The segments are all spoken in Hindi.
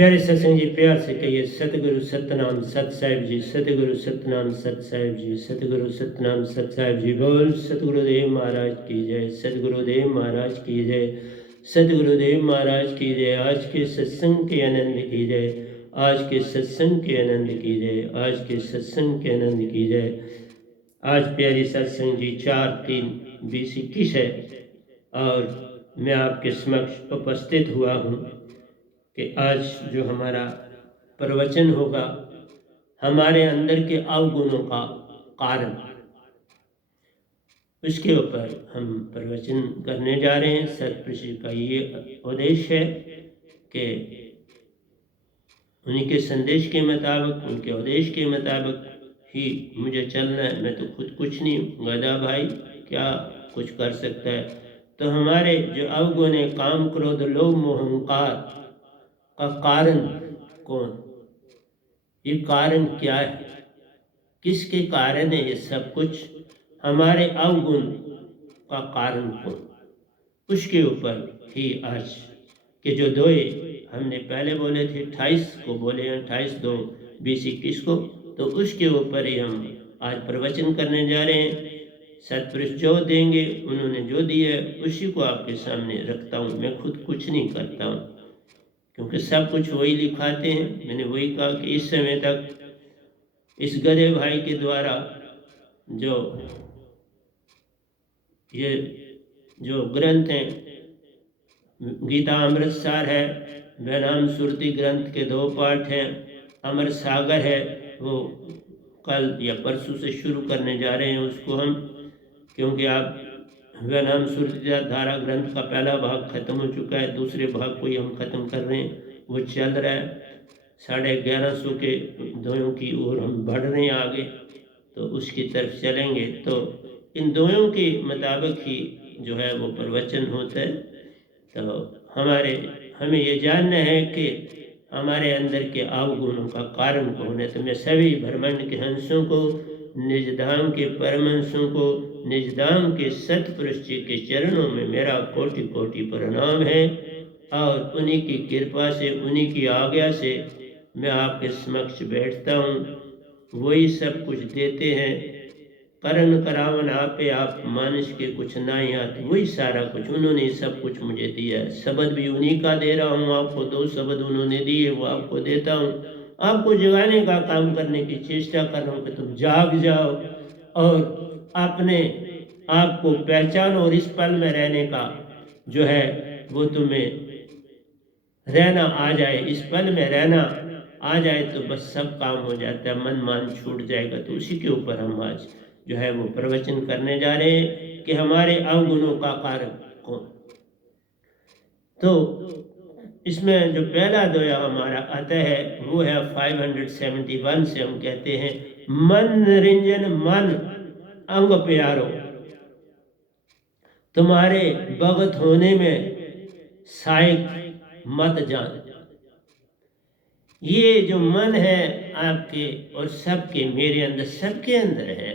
प्यारे सत्संग जी प्यार से कहिए सतगुरु सतनाम सत साहिब जी, सतगुरु सतनाम सत साहिब जी, सतगुरु सतनाम सत साहिब जी। बोल सतगुरुदेव महाराज की जय, सतगुरुदेव महाराज की जय, सतगुरुदेव महाराज की जय। आज के सत्संग के आनंद की जय, आज के सत्संग के आनंद की जय, आज के सत्संग के आनंद की जय। आज प्यारी सत्संग जी 4-3-20-21 है और मैं आपके समक्ष उपस्थित हुआ हूँ कि आज जो हमारा प्रवचन होगा हमारे अंदर के अवगुणों का कारण, उसके ऊपर हम प्रवचन करने जा रहे हैं। सतपुरुष जी का ये उद्देश्य है कि उन्हीं के संदेश के मुताबिक, उनके उद्देश्य के मुताबिक ही मुझे चलना है। मैं तो खुद कुछ नहीं हूँ, गधा भाई क्या कुछ कर सकता है। तो हमारे जो अवगुण है, काम क्रोध लोभ मोह अहंकार का कारण कौन, ये कारण क्या है, किसके कारण है ये सब कुछ, हमारे अवगुण का कारण कौन, उसके ऊपर ही आज के जो दोए हमने पहले बोले थे 28 को बोले, 28-2-20-21 को, तो उसके ऊपर ही हम आज प्रवचन करने जा रहे हैं। सतपुरुष जो देंगे, उन्होंने जो दिया उसी को आपके सामने रखता हूँ। मैं खुद कुछ नहीं करता हूँ क्योंकि सब कुछ वही लिखाते हैं। मैंने वही कहा कि इस समय तक इस गधे भाई के द्वारा जो ये जो ग्रंथ हैं, गीता अमृतसार है, वैनाम सुरति ग्रंथ के 2 पाठ हैं, अमर सागर है, वो कल या परसों से शुरू करने जा रहे हैं उसको हम, क्योंकि आप वैनाम सुरति धारा ग्रंथ का पहला भाग खत्म हो चुका है, दूसरे भाग को ही हम खत्म कर रहे हैं, वो चल रहा है। 1150 के दोयों की ओर हम बढ़ रहे हैं आगे, तो उसकी तरफ चलेंगे। तो इन दोयों के मुताबिक ही जो है वो प्रवचन होता है। तो हमें ये जानना है कि हमारे अंदर के अवगुणों का कारण कौन है। तो मैं सभी ब्रह्मांड के हंसों को, निज धाम के परमहंसों को, निज धाम के सतपुरुष जी के चरणों में मेरा कोटि कोटि प्रणाम है और उन्हीं की कृपा से, उन्हीं की आज्ञा से मैं आपके समक्ष बैठता हूँ। वही सब कुछ देते हैं। करण करावन आपे आप, मानुष के कुछ ना आते, वही सारा कुछ उन्होंने सब कुछ मुझे दिया है। शब्द भी उन्हीं का दे रहा हूँ आपको, 2 शब्द उन्होंने दिए वो आपको देता हूँ। आपको जगाने का काम करने की चेष्टा कर रहा हूँ कि तुम जाग जाओ और अपने आप को पहचानो और इस पल में रहने का जो है वो तुम्हें रहना आ जाए, इस पल में रहना आ जाए तो बस सब काम हो जाता है, मन मान छूट जाएगा। तो उसी के ऊपर हम आज जो है वो प्रवचन करने जा रहे हैं कि हमारे अवगुणों का कारण कौन। तो इसमें जो पहला दोया हमारा आता है वो है 571 से हम कहते हैं, मन निरंजन मन अंग प्यारो, तुम्हारे भगत होने में सहायक मत जान। ये जो मन है आपके और सबके, मेरे अंदर, सबके अंदर है,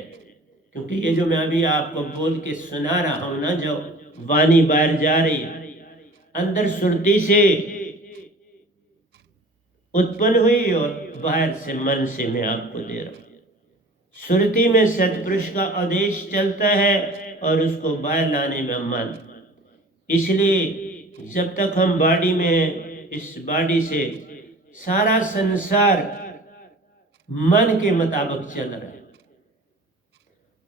क्योंकि ये जो मैं अभी आपको बोल के सुना रहा हूं ना, जो वाणी बाहर जा रही है, अंदर सुरती से उत्पन्न हुई और बाहर से मन से मैं आपको दे रहा हूं। सुरती में सतपुरुष का आदेश चलता है और उसको बाहर लाने में मन। इसलिए जब तक हम बॉडी में हैं, इस बॉडी से सारा संसार मन के मुताबिक चल रहा है।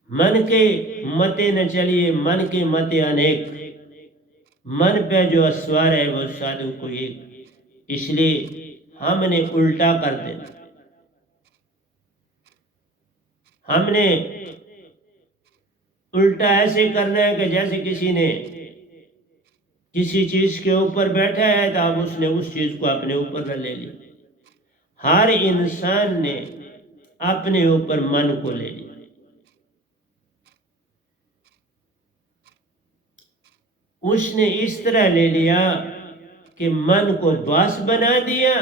मन के मते न चलिए, मन के मते अनेक, मन पे जो अस्वार है वो साधु को एक। इसलिए हमने उल्टा कर देना, हमने उल्टा ऐसे करना है कि जैसे किसी ने किसी चीज के ऊपर बैठा है तो अब उसने उस चीज को अपने ऊपर ले लिया। हर इंसान ने अपने ऊपर मन को ले लिया। उसने इस तरह ले लिया कि मन को बास बना दिया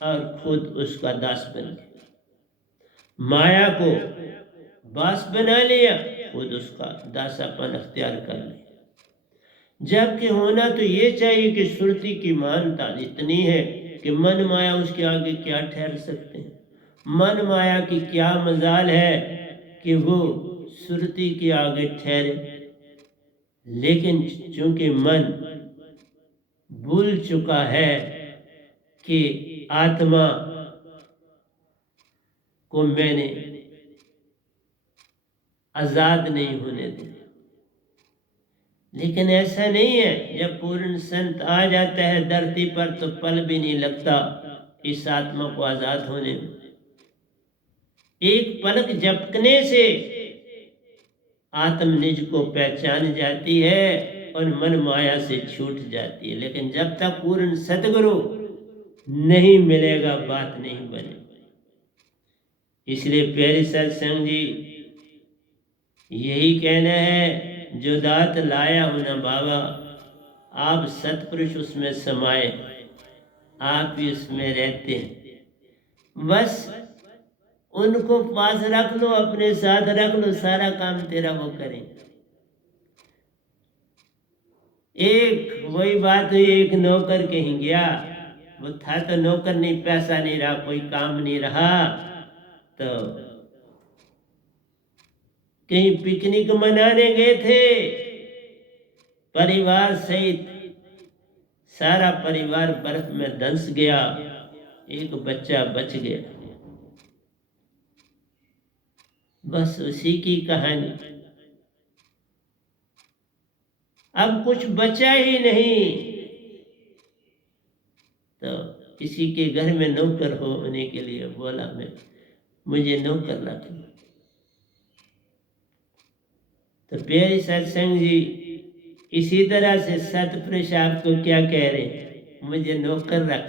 और खुद उसका दास बन गया। माया को बास बना लिया, खुद उसका दासापन अख्तियार कर लिया। जबकि होना तो ये चाहिए कि सुरती की मानता इतनी है कि मन माया उसके आगे क्या ठहर सकते हैं। मन माया की क्या मजाल है कि वो सुरती के आगे ठहरे। लेकिन चूंकि मन भूल चुका है कि आत्मा को मैंने आजाद नहीं होने दिया। लेकिन ऐसा नहीं है, जब पूर्ण संत आ जाता है धरती पर तो पल भी नहीं लगता इस आत्मा को आजाद होने में। एक पलक झपकने से आत्म निज को पहचान जाती है और मन माया से छूट जाती है। लेकिन जब तक पूर्ण सतगुरु नहीं मिलेगा बात नहीं बने। इसलिए प्यारे सत्संग जी यही कहना है, जो दात लाया हो न बाबा, आप सतपुरुष उसमें समाये, आप ही उसमें रहते हैं। बस उनको पास रख लो, अपने साथ रख लो, सारा काम तेरा वो करें। एक वही बात हुई, एक नौकर कहीं गया, वो था तो नौकर नहीं, पैसा नहीं रहा, कोई काम नहीं रहा, तो कहीं पिकनिक मनाने गए थे परिवार सहित। सारा परिवार बर्फ में धंस गया, एक बच्चा बच गया। बस उसी की कहानी। अब कुछ बचा ही नहीं, तो किसी के घर में नौकर होने के लिए बोला, मुझे नौकर रख। तो प्यारे सत्संग जी इसी तरह से सतपुरुष आपको क्या कह रहे हैं, मुझे नौकर रख।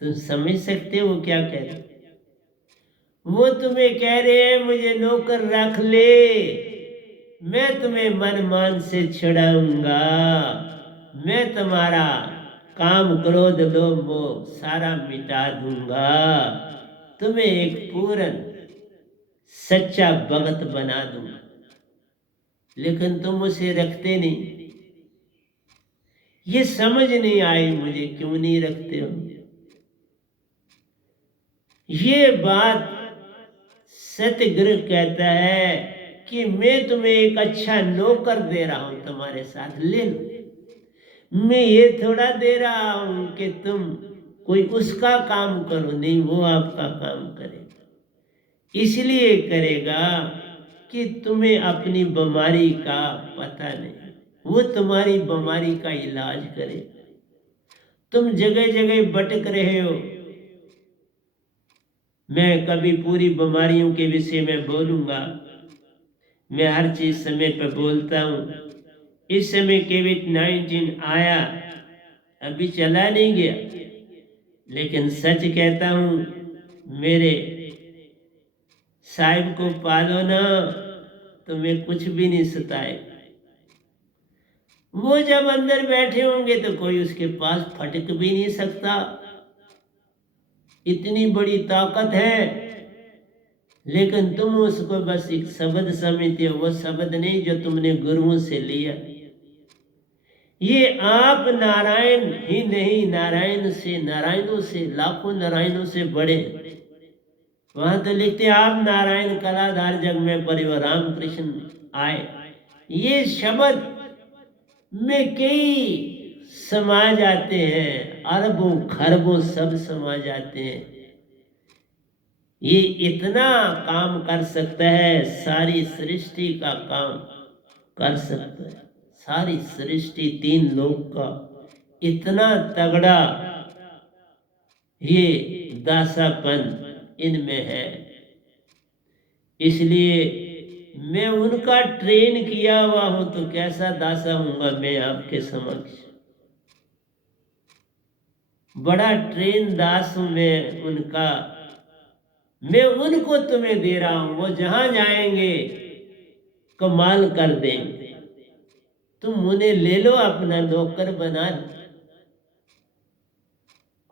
तुम समझ सकते हो क्या कह रहे? वो तुम्हें कह रहे हैं मुझे नौकर रख ले, मैं तुम्हें मन मान से छुड़ाऊंगा, मैं तुम्हारा काम क्रोध लोभ मोह सारा मिटा दूंगा, तुम्हें एक पूर्ण सच्चा भगत बना दूंगा। लेकिन तुम उसे रखते नहीं। ये समझ नहीं आई मुझे, क्यों नहीं रखते हो। ये बात सतगुरु कहता है कि मैं तुम्हें एक अच्छा नौकर दे रहा हूं, तुम्हारे साथ ले लो। मैं ये थोड़ा दे रहा हूं कि तुम कोई उसका काम करो, नहीं, वो आपका काम करेगा। इसलिए करेगा कि तुम्हें अपनी बीमारी का पता नहीं, वो तुम्हारी बीमारी का इलाज करे। तुम जगह जगह भटक रहे हो। मैं कभी पूरी बीमारियों के विषय में बोलूंगा, मैं हर चीज समय पर बोलता हूँ। इस समय कोविड-19 आया, अभी चला नहीं गया, लेकिन सच कहता हूँ, मेरे साहिब को पालो ना, तुम्हें कुछ भी नहीं सताए। वो जब अंदर बैठे होंगे तो कोई उसके पास फटक भी नहीं सकता, इतनी बड़ी ताकत है। लेकिन तुम उसको बस एक शब्द समझते हो, वो शब्द नहीं जो तुमने गुरुओं से लिया। ये आप नारायण ही नहीं, नारायण से, नारायणों से, लाखों नारायणों से बड़े। वहां तो लिखते आप नारायण कलाधार जग में परिवार राम कृष्ण आए। ये शब्द में कई समा जाते हैं, अरबों खरबों सब समा जाते हैं। ये इतना काम कर सकता है, सारी सृष्टि का काम कर सकता है। सारी सृष्टि, तीन लोक का इतना तगड़ा ये दासापन इनमें है। इसलिए मैं उनका ट्रेन किया हुआ हूं, तो कैसा दासा हूंगा मैं आपके समक्ष। बड़ा ट्रेन दास हूं मैं उनका। मैं उनको तुम्हें दे रहा हूं, वो जहां जाएंगे कमाल कर देंगे। तुम उन्हें ले लो, अपना नौकर बना लो,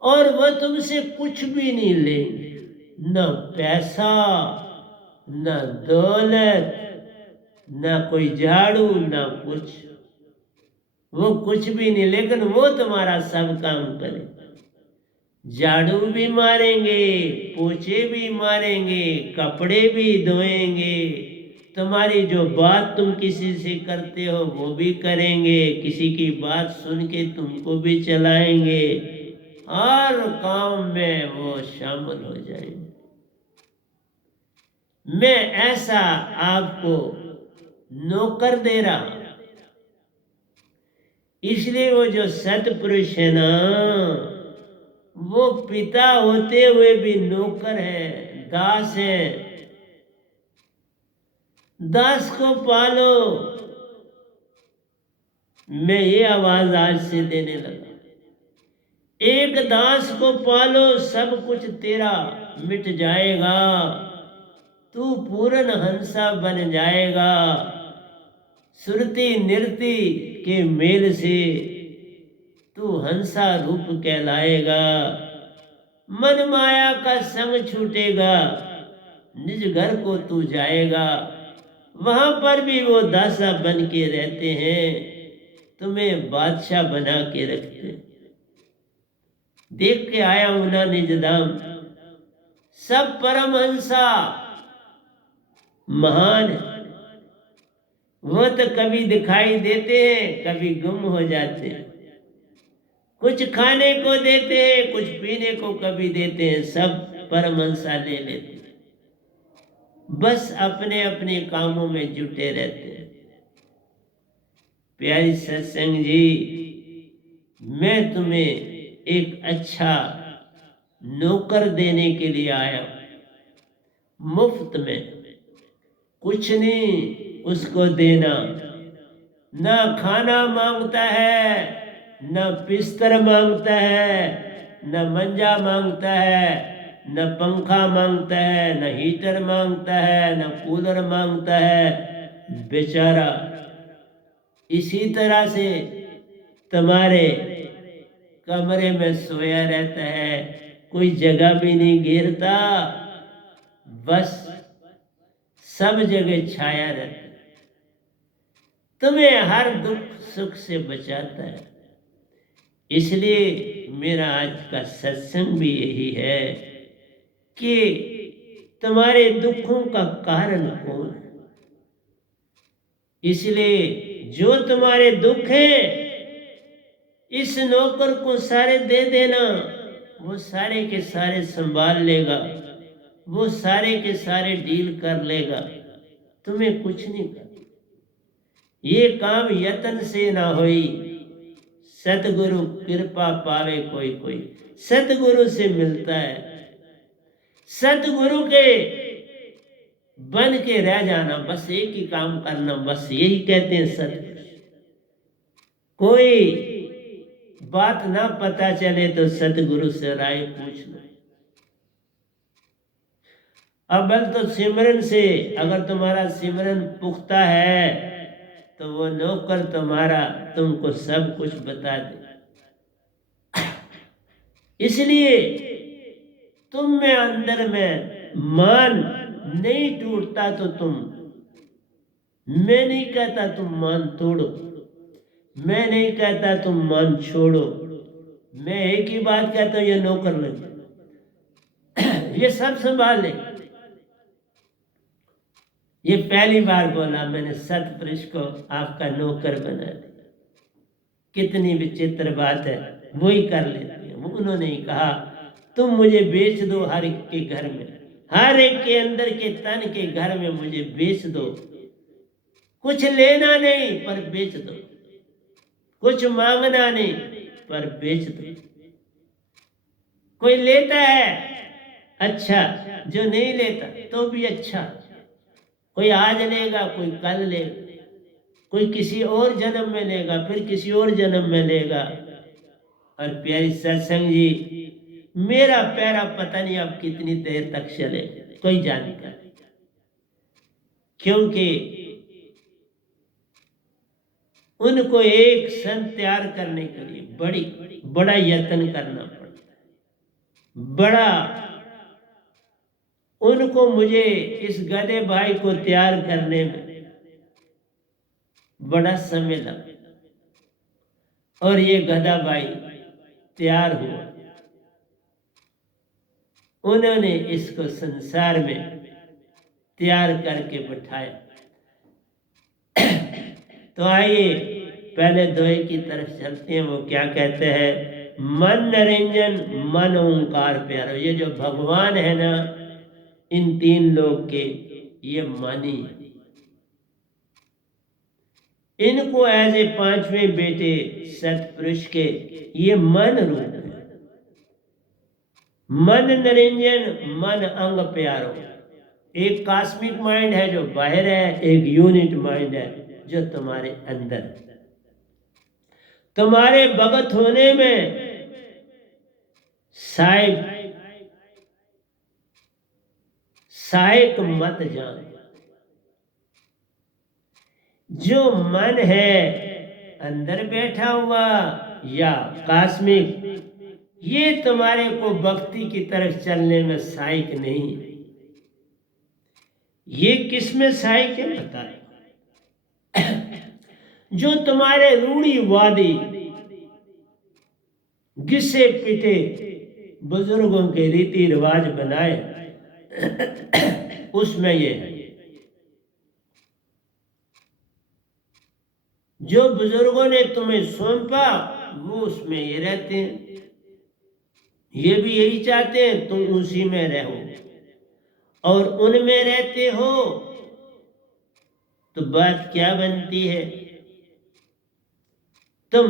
और वह तुमसे कुछ भी नहीं लेंगे, न पैसा, न दौलत, न कोई झाड़ू, न कुछ। वो कुछ भी नहीं, लेकिन वो तुम्हारा सब काम करे। झाड़ू भी मारेंगे, पोछे भी मारेंगे, कपड़े भी धोएंगे, तुम्हारी जो बात तुम किसी से करते हो वो भी करेंगे, किसी की बात सुन के तुमको भी चलाएंगे, हर काम में वो शामिल हो जाएंगे। मैं ऐसा आपको नौकर दे रहा हूं। इसलिए वो जो सतपुरुष है ना, वो पिता होते हुए भी नौकर है, दास है। दास को पालो। मैं ये आवाज आज से देने लगा, एक दास को पालो, सब कुछ तेरा मिट जाएगा, तू पूर्ण हंसा बन जाएगा। सुरति नृति के मेल से तू हंसा रूप कहलाएगा। मन माया का संग छूटेगा, निज घर को तू जाएगा। वहां पर भी वो दासा बन के रहते हैं, तुम्हें बादशाह बना के रखते हैं। देख के आया हूं ना निज धाम, सब परमहंसा महान है। वो तो कभी दिखाई देते हैं, कभी गुम हो जाते हैं। कुछ खाने को देते हैं, कुछ पीने को कभी देते हैं, सब परमहंसा ले लेते हैं। बस अपने अपने कामों में जुटे रहते हैं। प्यारी सत्संग जी, मैं तुम्हें एक अच्छा नौकर देने के लिए आया, मुफ्त में, कुछ नहीं उसको देना। ना खाना मांगता है, न बिस्तर मांगता है, न मंजा मांगता है, न पंखा मांगता है, न हीटर मांगता है, न कूलर मांगता है। बेचारा इसी तरह से तुम्हारे कमरे में सोया रहता है, कोई जगह भी नहीं घेरता, बस सब जगह छाया रहता है, तुम्हें हर दुख सुख से बचाता है। इसलिए मेरा आज का सत्संग भी यही है कि तुम्हारे दुखों का कारण कौन है। इसलिए जो तुम्हारे दुख है, इस नौकर को सारे दे देना, वो सारे के सारे संभाल लेगा, वो सारे के सारे डील कर लेगा, तुम्हें कुछ नहीं करना। ये काम यत्न से ना होई, सतगुरु कृपा पावे कोई कोई। सतगुरु से मिलता है, सतगुरु के बन के रह जाना, बस एक ही काम करना, बस यही कहते हैं सतपुरुष। कोई बात ना पता चले तो सतगुरु से राय पूछ लो। अब तो सिमरन से, अगर तुम्हारा सिमरन पुख्ता है तो वो नौकर तुम्हारा तुमको सब कुछ बता दे। इसलिए तुम में अंदर में मान नहीं टूटता तो तुम, मैं नहीं कहता तुम मान तोड़ो, मैं नहीं कहता तुम मान छोड़ो, मैं एक ही बात कहता हूं, ये नौकर लगे, ये सब संभाल ले। ये पहली बार बोला मैंने, सतपुरुष को आपका नौकर बना दिया। कितनी विचित्र बात है, वो ही कर लेते हैं। उन्होंने ही कहा तुम मुझे बेच दो हर एक के घर में, हर एक के अंदर के तन के घर में मुझे बेच दो, कुछ लेना नहीं पर बेच दो, कुछ मांगना नहीं पर बेच दो। कोई लेता है अच्छा, जो नहीं लेता तो भी अच्छा। कोई आज लेगा, कोई कल लेगा, कोई किसी और जन्म में लेगा, फिर किसी और जन्म में लेगा। और प्यारी सत्संग जी, मेरा पैरा पता नहीं अब कितनी देर तक चले, कोई जानता नहीं, क्योंकि उनको एक संत तैयार करने के लिए बड़ा यत्न करना पड़ता है। बड़ा उनको, मुझे इस गधे भाई को तैयार करने में बड़ा समय लगा और ये गधा भाई तैयार हुआ। उन्होंने इसको संसार में तैयार करके बैठाया। तो आइए पहले दोहे की तरफ चलते हैं। वो क्या कहते हैं? मन निरंजन मन ओंकार प्यारो। ये जो भगवान है ना, इन तीन लोग के ये मानी, इनको एज ए पांचवें बेटे सतपुरुष के ये मन रूप है। मन निरंजन मन अंग प्यारो। एक कॉस्मिक माइंड है जो बाहर है, एक यूनिट माइंड है जो तुम्हारे अंदर। तुम्हारे भगत होने में साइक मत जान। जो मन है अंदर बैठा हुआ या कॉस्मिक, ये तुम्हारे को भक्ति की तरफ चलने में सहायक नहीं। ये किसमें सहायक है बता? जो तुम्हारे रूढ़िवादी घिसे पिटे बुजुर्गों के रीति रिवाज बनाए, उसमें ये है। जो बुजुर्गों ने तुम्हें सौंपा वो उसमें ये रहते हैं। ये भी यही चाहते हैं तुम उसी में रहो, और उनमें रहते हो तो बात क्या बनती है? तुम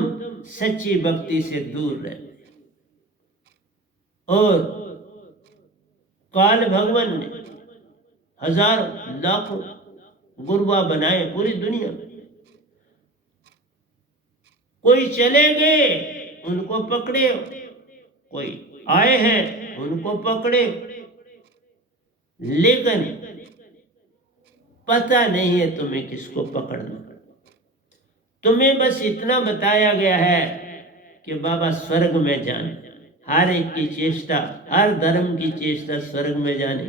सच्ची भक्ति से दूर रहते। और काल भगवान ने हजारों लाखों गुरुआ बनाए पूरी दुनिया में। कोई चले गए उनको पकड़े, कोई आए हैं उनको पकड़े, लेकिन पता नहीं है तुम्हें किसको पकड़ना। तुम्हें बस इतना बताया गया है कि बाबा स्वर्ग में जाने। हर एक की चेष्टा, हर धर्म की चेष्टा स्वर्ग में जाने।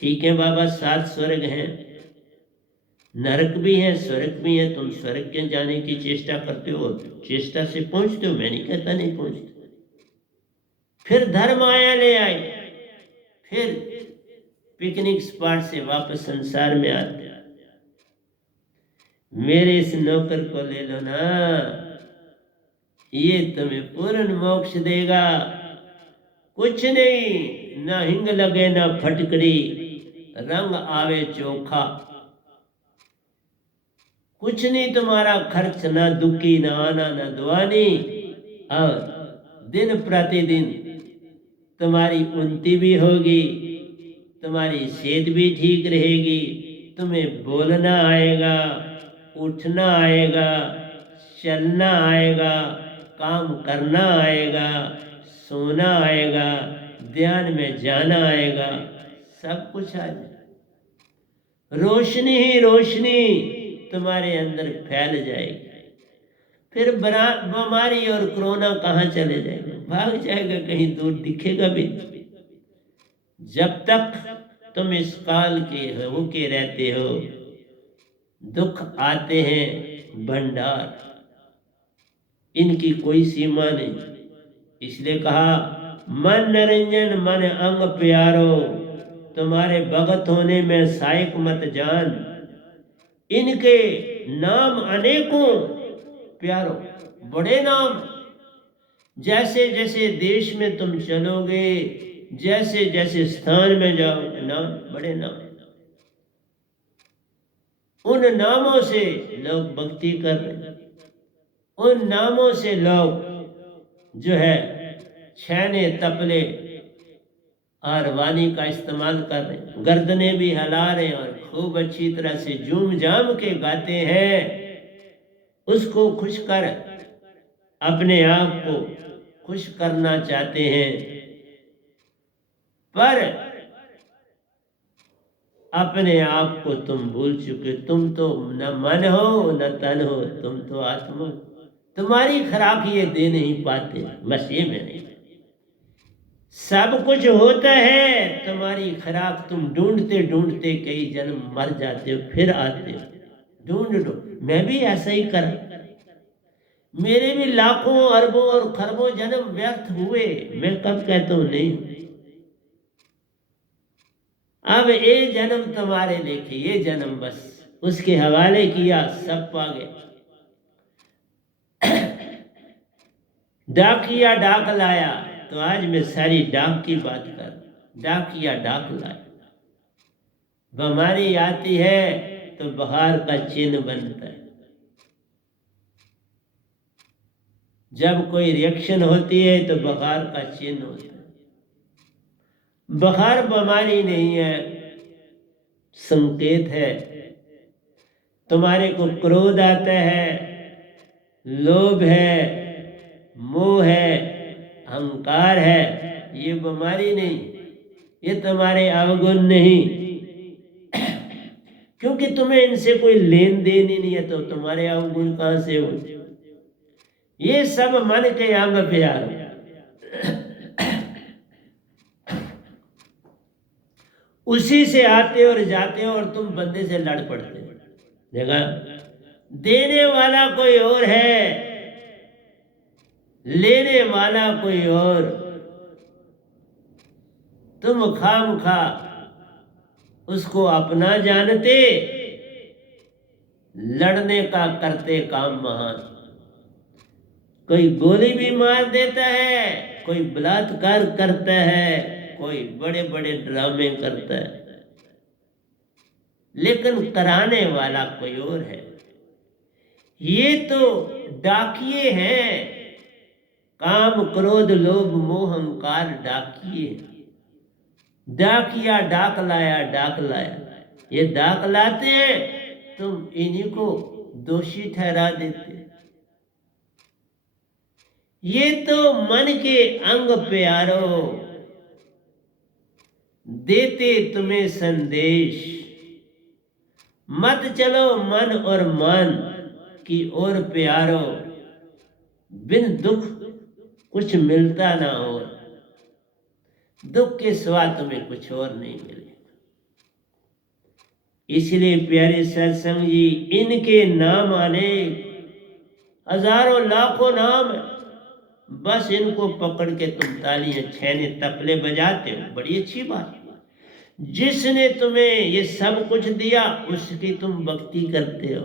ठीक है बाबा, 7 स्वर्ग हैं, नरक भी है, स्वर्ग भी है। तुम स्वर्ग के जाने की चेष्टा करते हो, चेष्टा से पहुंचते हो, मैं नहीं कहता नहीं पहुंचते। फिर धर्म आया ले आए, फिर पिकनिक स्पॉट से वापस संसार में आते। मेरे इस नौकर को ले लो ना, ये तुम्हें पूर्ण मोक्ष देगा। कुछ नहीं, ना हिंग लगे ना फटकड़ी, रंग आवे चोखा। कुछ नहीं तुम्हारा खर्च, ना दुखी ना आना ना दुआनी। और दिन प्रतिदिन तुम्हारी उन्नति भी होगी, तुम्हारी सेहत भी ठीक रहेगी, तुम्हें बोलना आएगा, उठना आएगा, चलना आएगा, काम करना आएगा, सोना आएगा, ध्यान में जाना आएगा, सब कुछ आ जाए। रोशनी ही रोशनी तुम्हारे अंदर फैल जाएगी। फिर बीमारी और कोरोना कहाँ चले जाएगा? भाग जाएगा, कहीं दूर दिखेगा भी। जब तक तुम इस काल के होके रहते हो, दुख आते हैं भंडार, इनकी कोई सीमा नहीं। इसलिए कहा मन निरंजन मन अंग प्यारो। तुम्हारे भगत होने में सहायक मत जान। इनके नाम अनेकों प्यारो, बड़े नाम। जैसे जैसे देश में तुम चलोगे, जैसे जैसे स्थान में जाओगे, नाम बड़े नाम। उन नामों से लोग भक्ति कर रहे हैं, उन नामों से लोग जो है छैने तपले और वाणी का इस्तेमाल कर रहे हैं, गर्दने भी हिला रहे हैं और खूब अच्छी तरह से झूम झाम के गाते हैं। उसको खुश कर, अपने आप को खुश करना चाहते हैं, पर अपने आप को तुम भूल चुके। तुम तो न मन हो न तन हो, तुम तो आत्मा। तुम्हारी खुराक ये दे नहीं पाते, बस ये मैंने। सब कुछ होता है, तुम्हारी खुराक तुम ढूंढते ढूंढते कई जन्म मर जाते हो, फिर आते हो। ढूंढ मैं भी ऐसा ही कर, मेरे भी लाखों अरबों और खरबों जन्म व्यर्थ हुए। मैं कब कहता हूँ नहीं, अब ये जन्म तुम्हारे लेके, ये जन्म बस उसके हवाले किया, सब पा गया। डाकिया डाक लाया, तो आज मैं सारी डाक की बात कर। डाकिया डाक लाया, बीमारी आती है तो बुखार का चिन्ह बनता है। जब कोई रिएक्शन होती है तो बुखार का चिन्ह होता है। बुखार बीमारी नहीं है, संकेत है। तुम्हारे को क्रोध आता है, लोभ है, मोह है, अहंकार है, ये बीमारी नहीं, ये तुम्हारे अवगुण नहीं। क्योंकि तुम्हें इनसे कोई लेन देन ही नहीं है, तो तुम्हारे अवगुण कहां से हो? ये सब मन के अंग प्यार। उसी से आते और जाते हो और तुम बंदे से लड़ पड़ते हो। देखा, देने वाला कोई और है, लेने वाला कोई और। तुम खामखा उसको अपना जानते, लड़ने का करते काम महान। कोई गोली भी मार देता है, कोई बलात्कार करता है, कोई बड़े बड़े ड्रामे करता है, लेकिन कराने वाला कोई और है। ये तो डाकिए हैं, काम क्रोध लोभ मोह अहंकार डाकिए। डाकिया डाक लाया, डाक लाया। ये डाक लाते हैं, तुम इन्हीं को दोषी ठहरा देते। ये तो मन के अंग प्यारो देते तुम्हें संदेश। मत चलो मन और मन की ओर प्यारो, बिन दुख कुछ मिलता ना हो। दुख के सिवा तुम्हें कुछ और नहीं मिलेगा। इसलिए प्यारे सत्संग जी, इनके नाम आने हजारों लाखों नाम, बस इनको पकड़ के तुम तालियां छेने तबले बजाते हो, बड़ी अच्छी बात। जिसने तुम्हें ये सब कुछ दिया उसकी तुम भक्ति करते हो,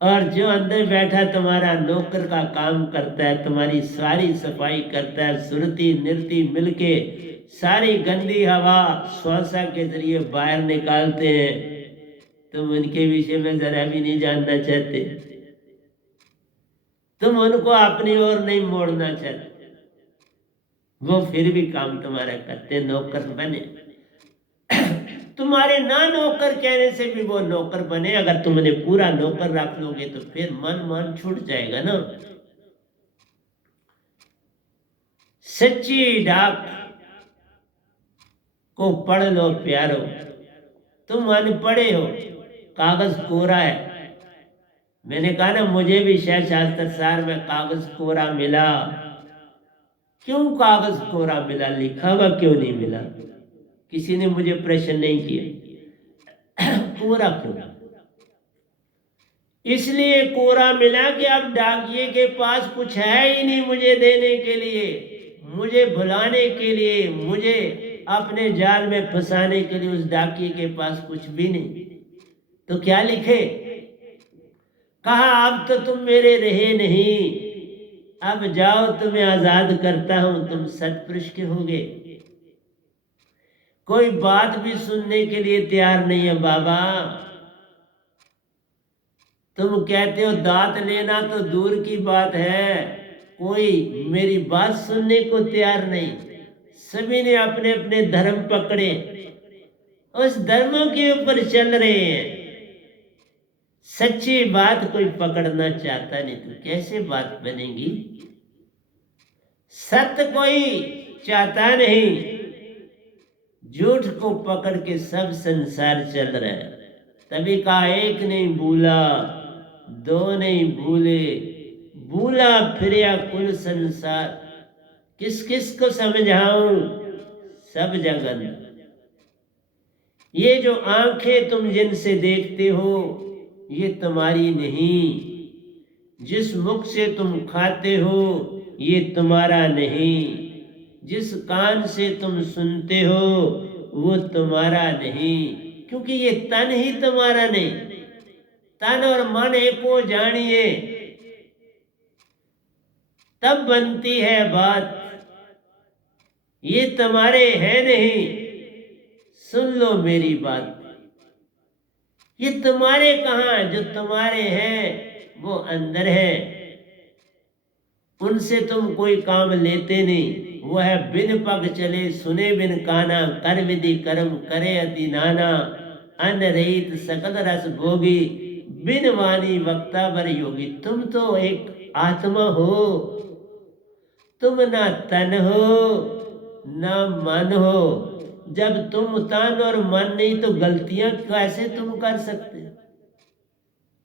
और जो अंदर बैठा तुम्हारा नौकर का काम करता है, तुम्हारी सारी सफाई करता है, सुरती नृत्य मिलके सारी गंदी हवा श्वासा के जरिए बाहर निकालते हैं। तुम उनके विषय में जरा भी नहीं जानना चाहते, तुम उनको अपनी ओर नहीं मोड़ना चाहते, वो फिर भी काम तुम्हारा करते, नौकर बने। तुम्हारे ना नौकर कहने से भी वो नौकर बने। अगर तुमने पूरा नौकर रख लोगे तो फिर मन छूट जाएगा ना। सच्ची डाक को पढ़ लो प्यारो। तुम अनपढ़े हो, कागज कोरा है। मैंने कहा ना, मुझे भी शास्त्र सार में कागज कोरा मिला। क्यों कागज कोरा मिला? लिखा हुआ क्यों नहीं मिला? किसी ने मुझे प्रश्न नहीं किया। कोरा क्यों? इसलिए कोरा मिला कि अब डाकिए के पास कुछ है ही नहीं मुझे देने के लिए, मुझे भुलाने के लिए, मुझे अपने जाल में फंसाने के लिए। उस डाकिए के पास कुछ भी नहीं, तो क्या लिखे? कहा, अब तो तुम मेरे रहे नहीं, अब जाओ, तुम्हें आजाद करता हूं, तुम सत्पुरुष के होगे। कोई बात भी सुनने के लिए तैयार नहीं है बाबा। तुम कहते हो दांत लेना तो दूर की बात है, कोई मेरी बात सुनने को तैयार नहीं। सभी ने अपने अपने धर्म पकड़े, उस धर्मों के ऊपर चल रहे हैं। सच्ची बात कोई पकड़ना चाहता नहीं, तो कैसे बात बनेगी? सत्य कोई चाहता नहीं, झूठ को पकड़ के सब संसार चल रहा है। तभी कहा, एक नहीं भूला, दो नहीं भूले, भूला फिरया कुल संसार। किस किस को समझाऊं, सब जगन। ये जो आंखें तुम जिनसे देखते हो ये तुम्हारी नहीं, जिस मुख से तुम खाते हो ये तुम्हारा नहीं, जिस कान से तुम सुनते हो वो तुम्हारा नहीं, क्योंकि ये तन ही तुम्हारा नहीं। तन और मन एक को जानिए, तब बनती है बात। ये तुम्हारे है नहीं, सुन लो मेरी बात। ये तुम्हारे कहाँ, जो तुम्हारे हैं वो अंदर है, उनसे तुम कोई काम लेते नहीं। वो है बिन पग चले सुने बिन काना, कर विधि कर्म करे अति नाना, अन्न रहित सकल रस भोगी, बिन वाणी वक्ता बर योगी। तुम तो एक आत्मा हो, तुम ना तन हो ना मन हो। जब तुम तन और मन नहीं तो गलतियां कैसे तुम कर सकते?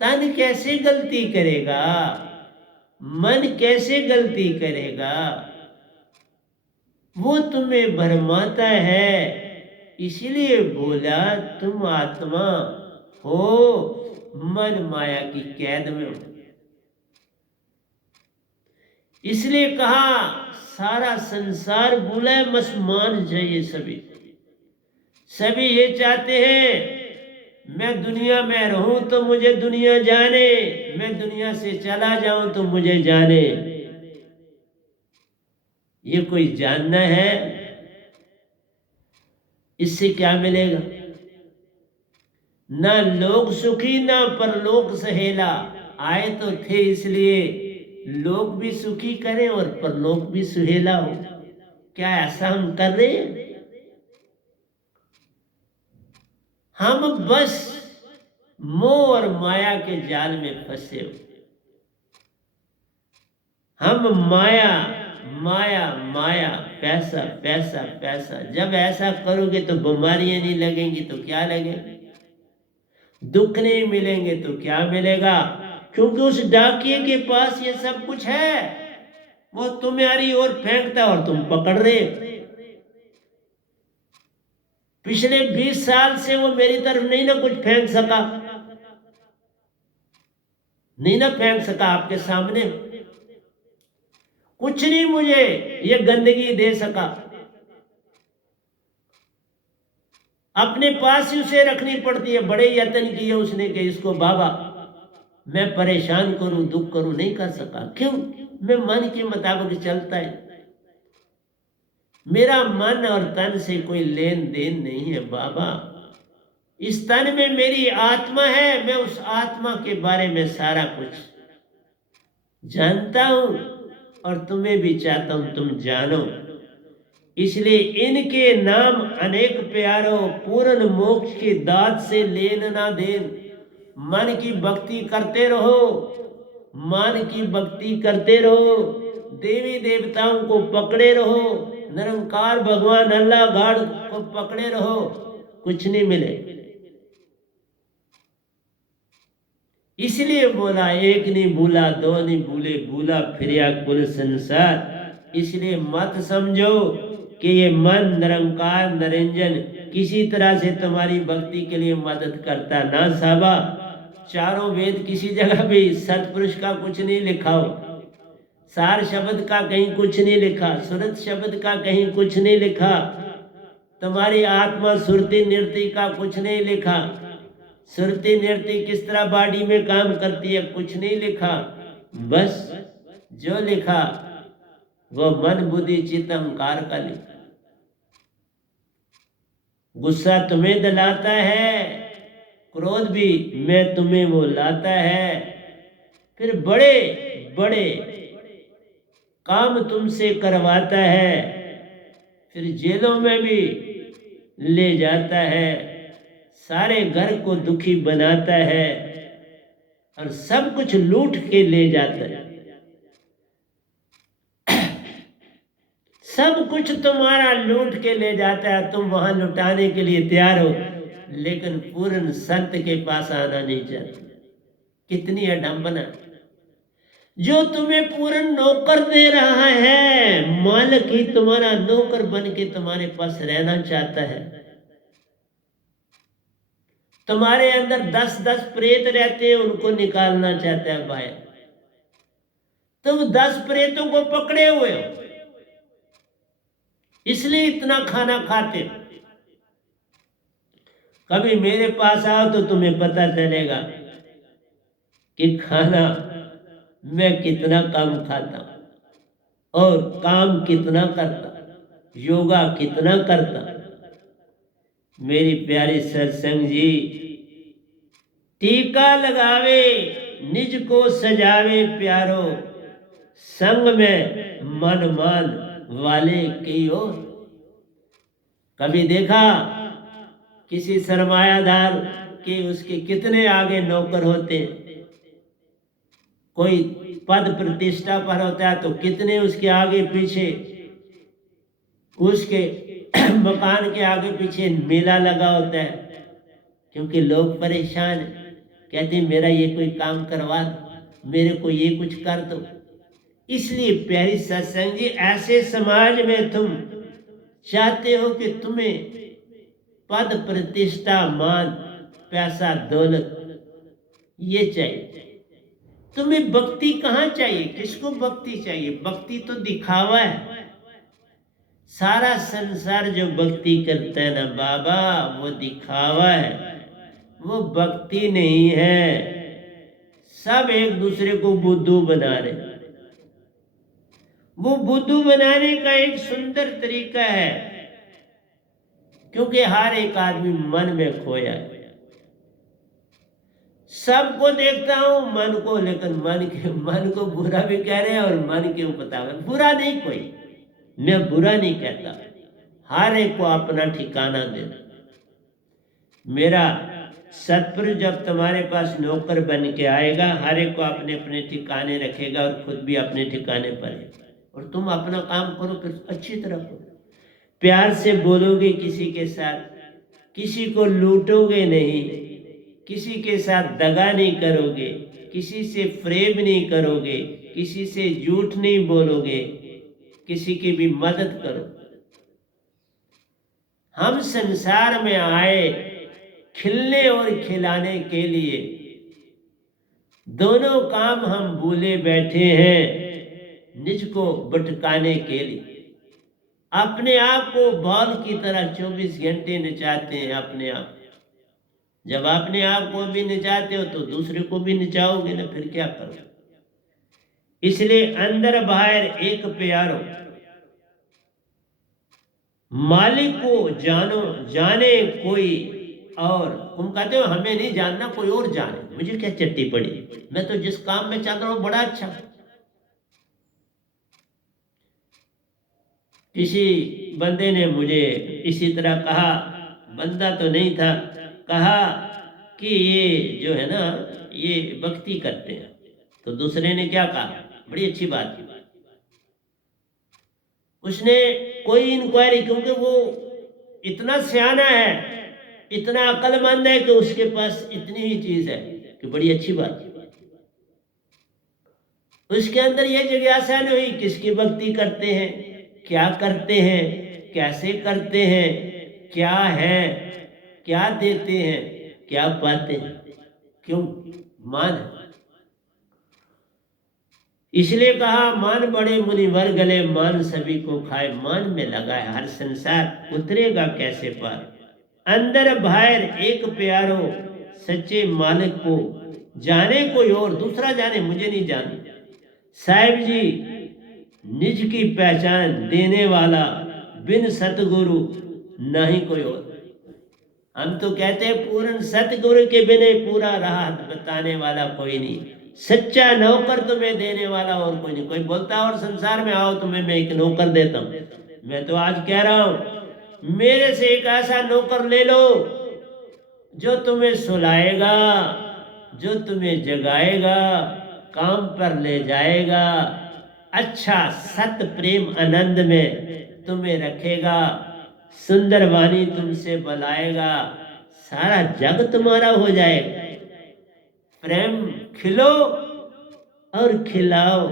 तन कैसे गलती करेगा, मन कैसे गलती करेगा? वो तुम्हें भरमाता है, इसलिए बोला तुम आत्मा हो, मन माया की कैद में हो। इसलिए कहा सारा संसार बोला है मस मान जाइए। सभी ये चाहते हैं मैं दुनिया में रहूं तो मुझे दुनिया जाने, मैं दुनिया से चला जाऊं तो मुझे जाने। ये कोई जानना है? इससे क्या मिलेगा? ना लोक सुखी ना परलोक सहेला। आए तो थे इसलिए लोक भी सुखी करें और परलोक भी सुहेला हो। क्या ऐसा हम कर रहे हैं? हम बस मोह और माया के जाल में फंसे हो। हम माया माया माया, पैसा पैसा पैसा। जब ऐसा करोगे तो बीमारियां नहीं लगेंगी तो क्या लगेगा? दुख नहीं मिलेंगे तो क्या मिलेगा? क्योंकि उस डाकिए के पास ये सब कुछ है। वो तुम्हारी ओर फेंकता और तुम पकड़ रहे। पिछले 20 साल से वो मेरी तरफ नहीं ना कुछ फेंक सका, नहीं ना फेंक सका आपके सामने। कुछ नहीं मुझे ये गंदगी दे सका। अपने पास ही उसे रखनी पड़ती है। बड़े यत्न किए उसने कि इसको बाबा मैं परेशान करूं, दुख करूं, नहीं कर सका। क्यों? मैं मन के मुताबिक चलता है। मेरा मन और तन से कोई लेन देन नहीं है बाबा। इस तन में मेरी आत्मा है, मैं उस आत्मा के बारे में सारा कुछ जानता हूं और तुम्हें भी चाहता हूं तुम जानो। इसलिए इनके नाम अनेक प्यारो, पूर्ण मोक्ष की दात से लेन ना देन। मन की भक्ति करते रहो, मन की भक्ति करते रहो, देवी देवताओं को पकड़े रहो, निरंकार भगवान अल्लाह गॉड को पकड़े रहो, कुछ नहीं मिले। इसलिए बोला एक नहीं भूला, दो नहीं भूले, भूला फिरिया कुल संसार। इसलिए मत समझो कि ये मन निरंकार निरंजन किसी तरह से तुम्हारी भक्ति के लिए मदद करता ना साहबा। चारों वेद किसी जगह भी सतपुरुष का कुछ नहीं लिखा हो, सार शब्द का कहीं कुछ नहीं लिखा, सुरत शब्द का कहीं कुछ नहीं लिखा, तुम्हारी आत्मा सुरती नृत्य का कुछ नहीं लिखा। सुरती नृत्य किस तरह बॉडी में काम करती है कुछ नहीं लिखा। बस जो लिखा वो मन बुद्धि चित्त अहंकार का लिखा। गुस्सा तुम्हें दिलाता है, क्रोध भी मैं तुम्हें वो लाता है। फिर बड़े बड़े काम तुमसे करवाता है, फिर जेलों में भी ले जाता है, सारे घर को दुखी बनाता है और सब कुछ लूट के ले जाता है। सब कुछ तुम्हारा लूट के ले जाता है, तुम वहां लुटाने के लिए तैयार हो, लेकिन पूर्ण संत के पास आना नहीं चाहते। कितनी अडंबना! जो तुम्हें पूर्ण नौकर दे रहा है, मालिक ही तुम्हारा नौकर बन के तुम्हारे पास रहना चाहता है। तुम्हारे अंदर 10-10 प्रेत रहते हैं, उनको निकालना चाहता है बाहर। तुम 10 प्रेतों को पकड़े हुए हो, इसलिए इतना खाना खाते हो। कभी मेरे पास आओ तो तुम्हें पता चलेगा कि खाना मैं कितना कम खाता और काम कितना करता, योगा कितना करता। मेरी प्यारी सत्संग जी, टीका लगावे निज को सजावे प्यारो, संग में मन मान वाले की ओर। कभी देखा किसी सरमायादार के उसके कितने आगे नौकर होते हैं, कोई पद प्रतिष्ठा पर होता है तो कितने उसके आगे पीछे, उसके मकान के आगे पीछे मेला लगा होता है, क्योंकि लोग परेशान हैं, कहते हैं मेरा ये कोई काम करवा दो, मेरे को ये कुछ कर दो। इसलिए प्यारी सत्संग जी, ऐसे समाज में तुम चाहते हो कि तुम्हें पद प्रतिष्ठा मान पैसा दौलत ये चाहिए, तुम्हें भक्ति कहाँ चाहिए? किसको भक्ति चाहिए? भक्ति तो दिखावा है। सारा संसार जो भक्ति करता है ना बाबा, वो दिखावा है, वो भक्ति नहीं है। सब एक दूसरे को बुद्धू बना रहे। वो बुद्धू बनाने का एक सुंदर तरीका है, क्योंकि हर एक आदमी मन में खोया है। सबको देखता हूं मन को, लेकिन मन को बुरा भी कह रहे हैं और मन क्यों पता है बुरा नहीं, कोई मैं बुरा नहीं कहता, हर एक को अपना ठिकाना देना। मेरा सतपुरुष जब तुम्हारे पास नौकर बन के आएगा, हर एक को अपने अपने ठिकाने रखेगा और खुद भी अपने ठिकाने पर है, और तुम अपना काम करो, फिर अच्छी तरह करो, प्यार से बोलोगे किसी के साथ, किसी को लूटोगे नहीं, किसी के साथ दगा नहीं करोगे, किसी से प्रेम नहीं करोगे, किसी से झूठ नहीं बोलोगे, किसी की भी मदद करो। हम संसार में आए खिलने और खिलाने के लिए, दोनों काम हम भूले बैठे हैं निज को भटकाने के लिए। अपने आप को बॉल की तरह 24 घंटे नचाते हैं अपने आप। जब अपने आप को भी नचाते हो तो दूसरे को भी नचाओगे ना, फिर क्या करो? इसलिए अंदर बाहर एक प्यारो, मालिक को जानो जाने कोई और। तुम कहते हो हमें नहीं जानना, कोई और जाने, मुझे क्या चट्टी पड़ी, मैं तो जिस काम में चल रहा हूं बड़ा अच्छा। किसी बंदे ने मुझे इसी तरह कहा, बंदा तो नहीं था, कहा कि ये जो है ना ये भक्ति करते हैं। तो दूसरे ने क्या कहा, बड़ी अच्छी बात की, उसने कोई इंक्वायरी, क्योंकि वो इतना सियाना है, इतना अक्लमंद है कि उसके पास इतनी ही चीज है कि बड़ी अच्छी बात। उसके अंदर यह जिज्ञासा नहीं हुई किसकी भक्ति करते हैं, क्या करते हैं, कैसे करते हैं, क्या है, क्या देते हैं, क्या पाते हैं, क्यों? मान। इसलिए कहा मान बड़े मुनिवर गले, मान सभी को खाए, मान में लगा है हर संसार, उतरेगा कैसे पार। अंदर बाहर एक प्यारो, सच्चे मालिक को जाने कोई और, दूसरा जाने मुझे नहीं जाने। साहिब जी निज की पहचान देने वाला, बिन सतगुरु नहीं कोई और। हम तो कहते हैं पूर्ण सतगुरु के बिना पूरा राह बताने वाला कोई नहीं, सच्चा नौकर तुम्हें देने वाला और कोई नहीं। कोई बोलता है और संसार में आओ तुम्हें मैं एक नौकर देता हूं, मैं तो आज कह रहा हूं मेरे से एक ऐसा नौकर ले लो जो तुम्हें सुलाएगा, जो तुम्हें जगाएगा, काम पर ले जाएगा, अच्छा सत प्रेम आनंद में तुम्हें रखेगा, सुंदर वाणी तुमसे बुलाएगा, सारा जग तुम्हारा हो जाएगा। प्रेम खिलो और खिलाओ,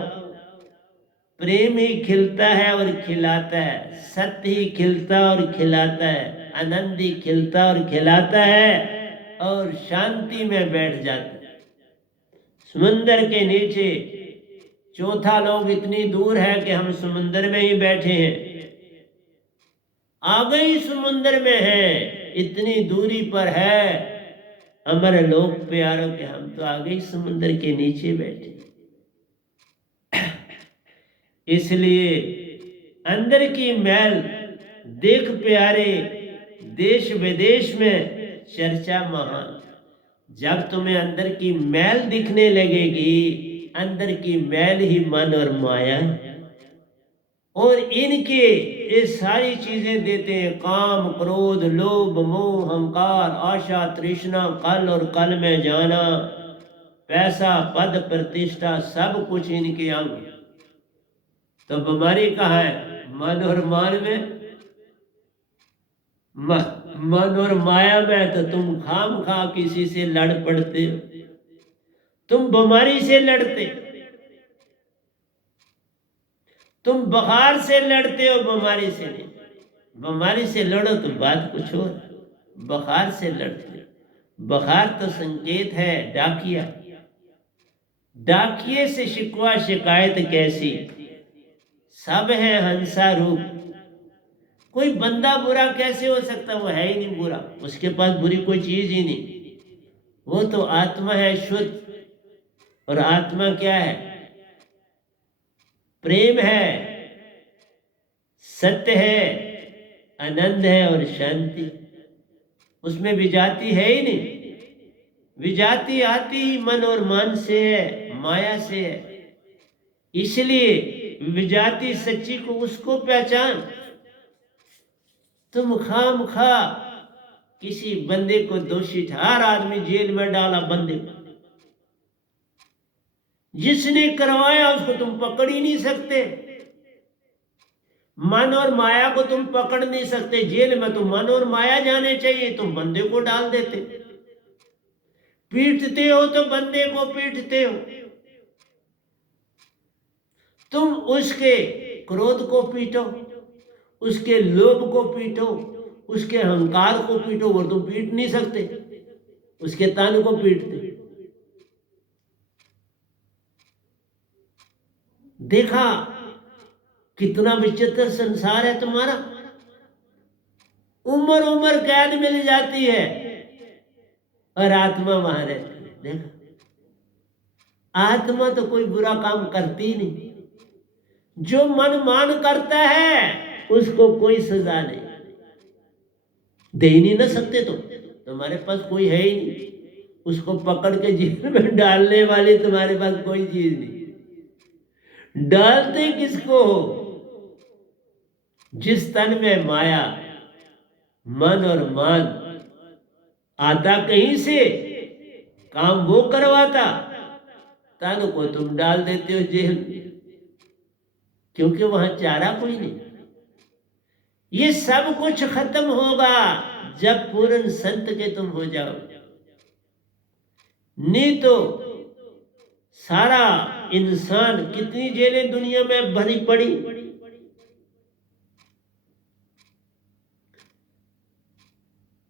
प्रेम ही खिलता है और खिलाता है, सत्य ही खिलता और खिलाता है, आनंद ही खिलता और खिलाता है, और शांति में बैठ जाता है। समुंदर के नीचे चौथा लोग इतनी दूर है कि हम समुंदर में ही बैठे हैं, आ गई समुंदर में है, इतनी दूरी पर है अमर लोक प्यारों के, हम तो आगे ही समुद्र के नीचे बैठे। इसलिए अंदर की मैल देख प्यारे, देश विदेश में चर्चा महान। जब तुम्हें अंदर की मैल दिखने लगेगी, अंदर की मैल ही मन और माया है, और इनके ये सारी चीजें देते हैं, काम, क्रोध, लोभ, मोह, अहंकार, आशा, तृष्णा, कल और कल में जाना, पैसा, पद, प्रतिष्ठा, सब कुछ इनके अंग। तो बीमारी कहाँ है? मन और मान में, मन और माया में। तो तुम खाम खा किसी से लड़ पड़ते हो, तुम बीमारी से लड़ते, तुम बुखार से लड़ते हो, बीमारी से नहीं। बीमारी से लड़ो तो बात कुछ और, बुखार से लड़ते हो। बुखार तो संकेत है डाकिया, डाकिए से शिकवा शिकायत कैसी, सब है हंसा रूप। कोई बंदा बुरा कैसे हो सकता? वो है ही नहीं बुरा, उसके पास बुरी कोई चीज ही नहीं। वो तो आत्मा है शुद्ध, और आत्मा क्या है? प्रेम है, सत्य है, आनंद है और शांति। उसमें विजाति है ही नहीं। विजाति आती ही मन और मन से है, माया से है। इसलिए विजाति सच्ची को उसको पहचान। तुम खाम खा किसी बंदे को दोषी, हर आदमी जेल में डाला बंदे को, जिसने करवाया उसको तुम पकड़ ही नहीं सकते। मन और माया को तुम पकड़ नहीं सकते। जेल में तो मन और माया जाने चाहिए, तुम बंदे को डाल देते। पीटते हो तो बंदे को पीटते हो, तुम उसके क्रोध को पीटो, उसके लोभ को पीटो, उसके अहंकार को पीटो, और तुम पीट नहीं सकते, उसके तन को पीटते। देखा कितना विचित्र संसार है तुम्हारा। उम्र उम्र कैद मिल जाती है और आत्मा वहां रहती है। देखा, आत्मा तो कोई बुरा काम करती नहीं। जो मन मान करता है उसको कोई सजा नहीं, दे ही नहीं ना सकते। तो तुम्हारे पास कोई है ही नहीं, उसको पकड़ के जेल में डालने वाली तुम्हारे पास कोई चीज नहीं। डालते किसको हो? जिस तन में माया, मन और मान आता कहीं से, काम वो करवाता, तन को तुम डाल देते हो जेल, क्योंकि वहां चारा कोई नहीं। ये सब कुछ खत्म होगा जब पूर्ण संत के तुम हो जाओ। नहीं तो सारा इंसान, कितनी जेलें दुनिया में भरी पड़ी।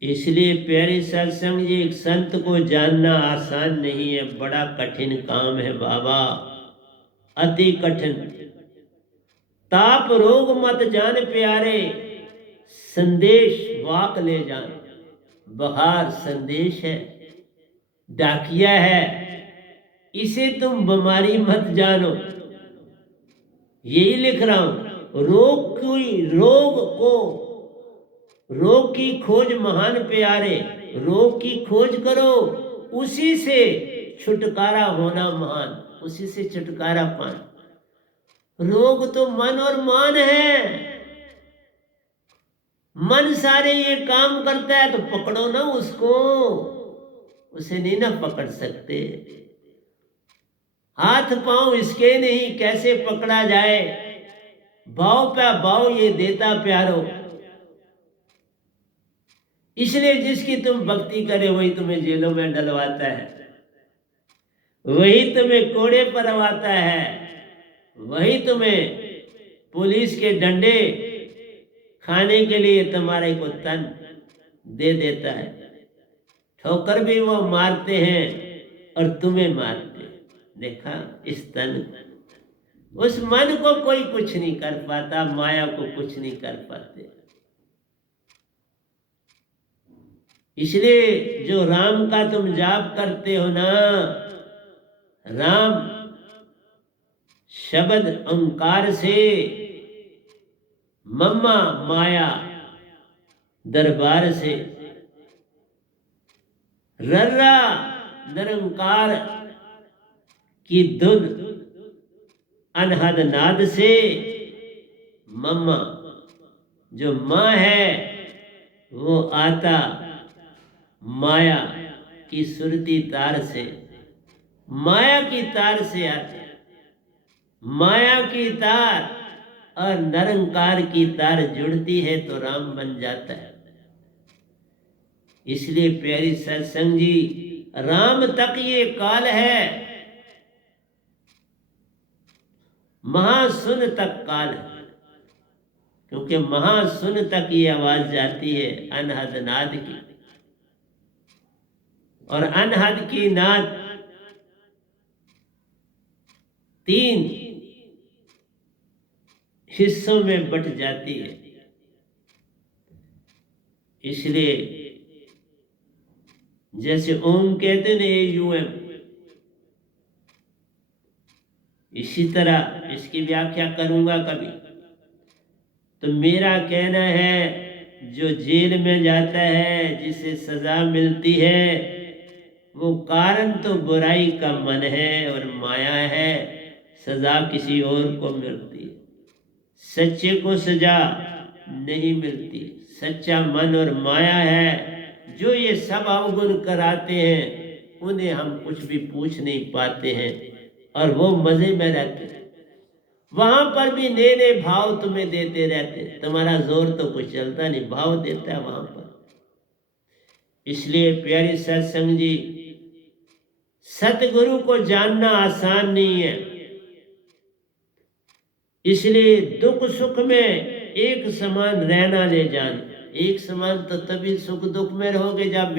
इसलिए प्यारे सत्संग जी, एक संत को जानना आसान नहीं है, बड़ा कठिन काम है बाबा, अति कठिन। ताप रोग मत जान प्यारे, संदेश वाक ले जान। बहार संदेश है, डाकिया है, इसे तुम बीमारी मत जानो। यही लिख रहा हूं, रोग की खोज महान प्यारे, रोग की खोज करो, उसी से छुटकारा होना महान, उसी से छुटकारा पाना। रोग तो मन और मान है। मन सारे ये काम करता है तो पकड़ो ना उसको, उसे नहीं ना पकड़ सकते। हाथ पांव इसके नहीं, कैसे पकड़ा जाए? भाव पे भाव ये देता प्यारो। इसलिए जिसकी तुम भक्ति करे वही तुम्हें जेलों में डलवाता है, वही तुम्हें कोड़े परवाता है, वही तुम्हें पुलिस के डंडे खाने के लिए तुम्हारे को तन दे देता है। ठोकर भी वो मारते हैं और तुम्हें मारते हैं। देखा, इस तन, उस मन को कोई कुछ नहीं कर पाता, माया को कुछ नहीं कर पाते। इसलिए जो राम का तुम जाप करते हो ना, राम शब्द ओंकार से मम्मा माया दरबार से, रर्रा निरंकार की धुन अनहद नाद से, मम्मा जो माँ है वो आता माया की सुरती तार से, माया की तार से आते, माया की तार और निरंकार की तार जुड़ती है तो राम बन जाता है। इसलिए प्यारी सत्संग जी, राम तक ये काल है, महासुन तक काल है, क्योंकि महासुन तक ये आवाज जाती है अनहद नाद की, और अनहद की नाद 3 हिस्सों में बट जाती है। इसलिए जैसे ओम कहते ना AUM, इसी तरह इसकी व्याख्या करूंगा कभी। तो मेरा कहना है, जो जेल में जाता है, जिसे सजा मिलती है, वो कारण तो बुराई का मन है और माया है, सजा किसी और को मिलती है। सच्चे को सजा नहीं मिलती, सच्चा मन और माया है। जो ये सब अवगुण कराते हैं उन्हें हम कुछ भी पूछ नहीं पाते हैं और वो मजे में रहते हैं। वहां पर भी नए नए भाव तुम्हें देते रहते, तुम्हारा जोर तो कुछ चलता नहीं, भाव देता है वहां पर। इसलिए प्यारी सत्संग जी, सतगुरु को जानना आसान नहीं है। इसलिए दुख सुख में एक समान रहना ले जान। एक समान तो तभी सुख दुख में रहोगे जब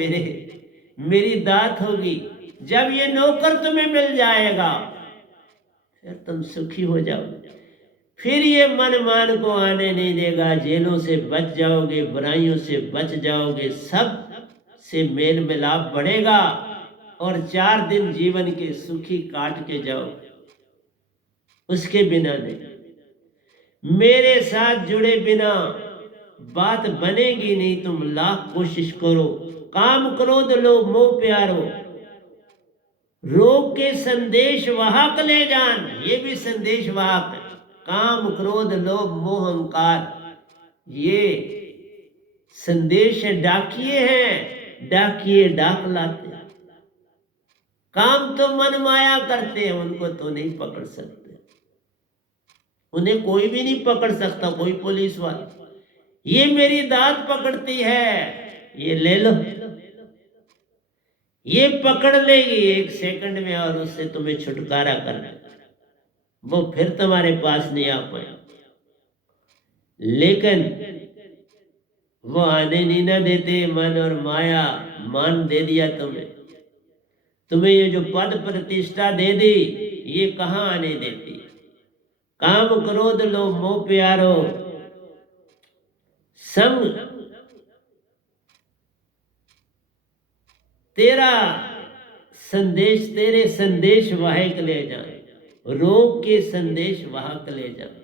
मेरी दात होगी, जब ये नौकर तुम्हें मिल जाएगा फिर तुम सुखी हो जाओगे। फिर ये मन मान को आने नहीं देगा, जेलों से बच जाओगे, बुराइयों से बच जाओगे, सब से मेल मिलाप बढ़ेगा और 4 दिन जीवन के सुखी काट के जाओगे। उसके बिना नहीं, मेरे साथ जुड़े बिना बात बनेगी नहीं। तुम लाख कोशिश करो, काम क्रोध लोभ मोह प्यारो, रोग के संदेश वाहक ले जान। ये भी संदेश वाहक है। काम क्रोध लोभ मोह अहंकार, ये संदेश डाकिए हैं, डाकिए डाक लाते। काम तो मन माया करते हैं, उनको तो नहीं पकड़ सकते, उन्हें कोई भी नहीं पकड़ सकता, कोई पुलिस वाला। ये मेरी दात पकड़ती है, ये ले लो, ये पकड़ लेगी 1 सेकंड में और उससे तुम्हें छुटकारा करना, वो फिर तुम्हारे पास नहीं आ पाए। लेकिन वो आने नहीं ना देते। मन और माया मान दे दिया तुम्हें ये जो पद प्रतिष्ठा दे दी, ये कहाँ आने देती। काम क्रोध लोभ मोह प्यारो, संग तेरा संदेश, तेरे संदेश वाहक ले जाए, रोग के संदेश वाहक ले जाए।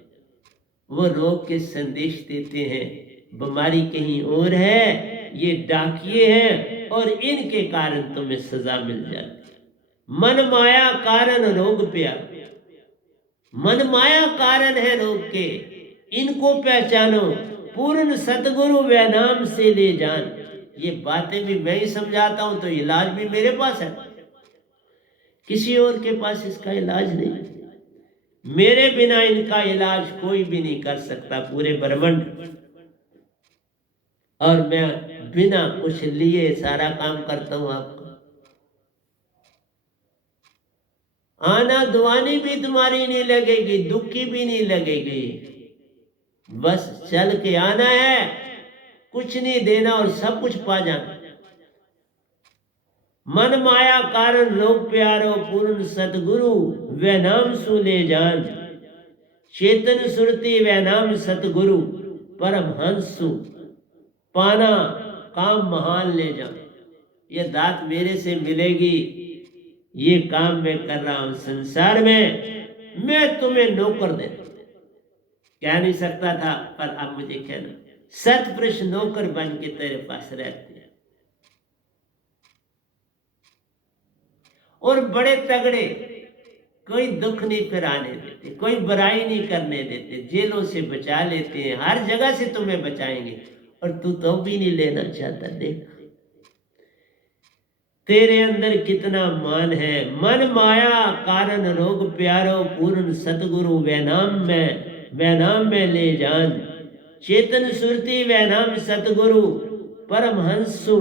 वो रोग के संदेश देते हैं, बीमारी कहीं और है, ये डाकिए हैं और इनके कारण तुम्हें सजा मिल जाती। मन माया कारण रोग प्यार, मन माया कारण है रोग के, इनको पहचानो, पूर्ण सतगुरु वे नाम से ले जान। ये बातें भी मैं ही समझाता हूं, तो इलाज भी मेरे पास है, किसी और के पास इसका इलाज नहीं। मेरे बिना इनका इलाज कोई भी नहीं कर सकता पूरे ब्रह्मांड। और मैं बिना कुछ लिए सारा काम करता हूं। आपको आना दुआनी भी तुम्हारी नहीं लगेगी, दुखी भी नहीं लगेगी, बस चल के आना है, कुछ नहीं देना और सब कुछ पा जाना। मन माया कारण लोग प्यारो, पूर्ण सतगुरु वे नाम सु ले जान। चेतन सुरती वे नाम सतगुरु, परमहंस सु पाना काम महान ले जान। ये दात मेरे से मिलेगी, ये काम मैं कर रहा हूं संसार में, मैं तुम्हें नौकर दे कह नहीं सकता था, पर अब मुझे कहना, सतपुरुष नौकर बन के तेरे पास रहते हैं और बड़े तगड़े, कोई दुख नहीं फिराने देते, कोई बुराई नहीं करने देते, जेलों से बचा लेते हैं, हर जगह से तुम्हें बचाएंगे, और तू तो भी नहीं लेना चाहता। देख तेरे अंदर कितना मान है। मन माया कारण रोग प्यारो, पूर्ण सतगुरु वै नाम में ले जान, चेतन सुरती वै नाम सतगुरु, परमहंसु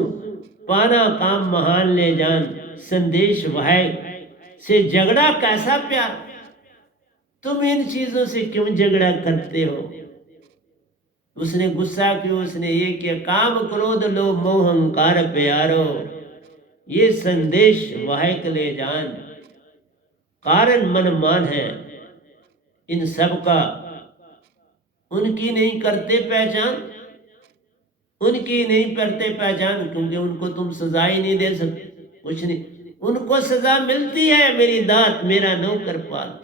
पाना काम महान ले जान, संदेश वह से झगड़ा कैसा प्यार। तुम इन चीजों से क्यों झगड़ा करते हो? उसने गुस्सा क्यों, उसने ये किया, काम क्रोध लोभ मोह अहंकार प्यारो, ये संदेश वाहक ले जान, कारण मन मान है इन सब का, उनकी नहीं करते पहचान, उनकी नहीं करते पहचान, क्योंकि उनको तुम सजा ही नहीं दे सकते, कुछ नहीं, उनको सजा मिलती है, मेरी दात मेरा नौकर पाल,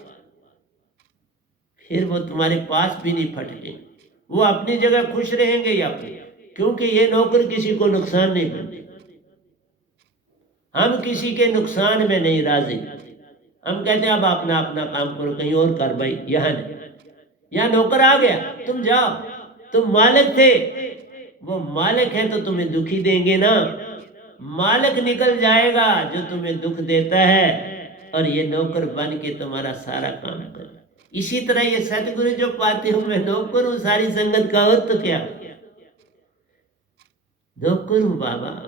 फिर वो तुम्हारे पास भी नहीं फटके, वो अपनी जगह खुश रहेंगे या अपनी, क्योंकि ये नौकर किसी को नुकसान नहीं करते। हम किसी के नुकसान में नहीं राजी, हम कहते हैं अब अपना अपना काम करो, कहीं और कर भाई, यहाँ नहीं, यहाँ नौकर आ गया, तुम जाओ, तुम मालिक थे, वो मालिक है तो तुम्हें दुखी देंगे ना, मालिक निकल जाएगा जो तुम्हें दुख देता है, और ये नौकर बन के तुम्हारा सारा काम कर। इसी तरह ये सतगुरु जो पाते हो, मैं नौकर हूं सारी संगत का, हो तो क्या नौकर हूं बाबा,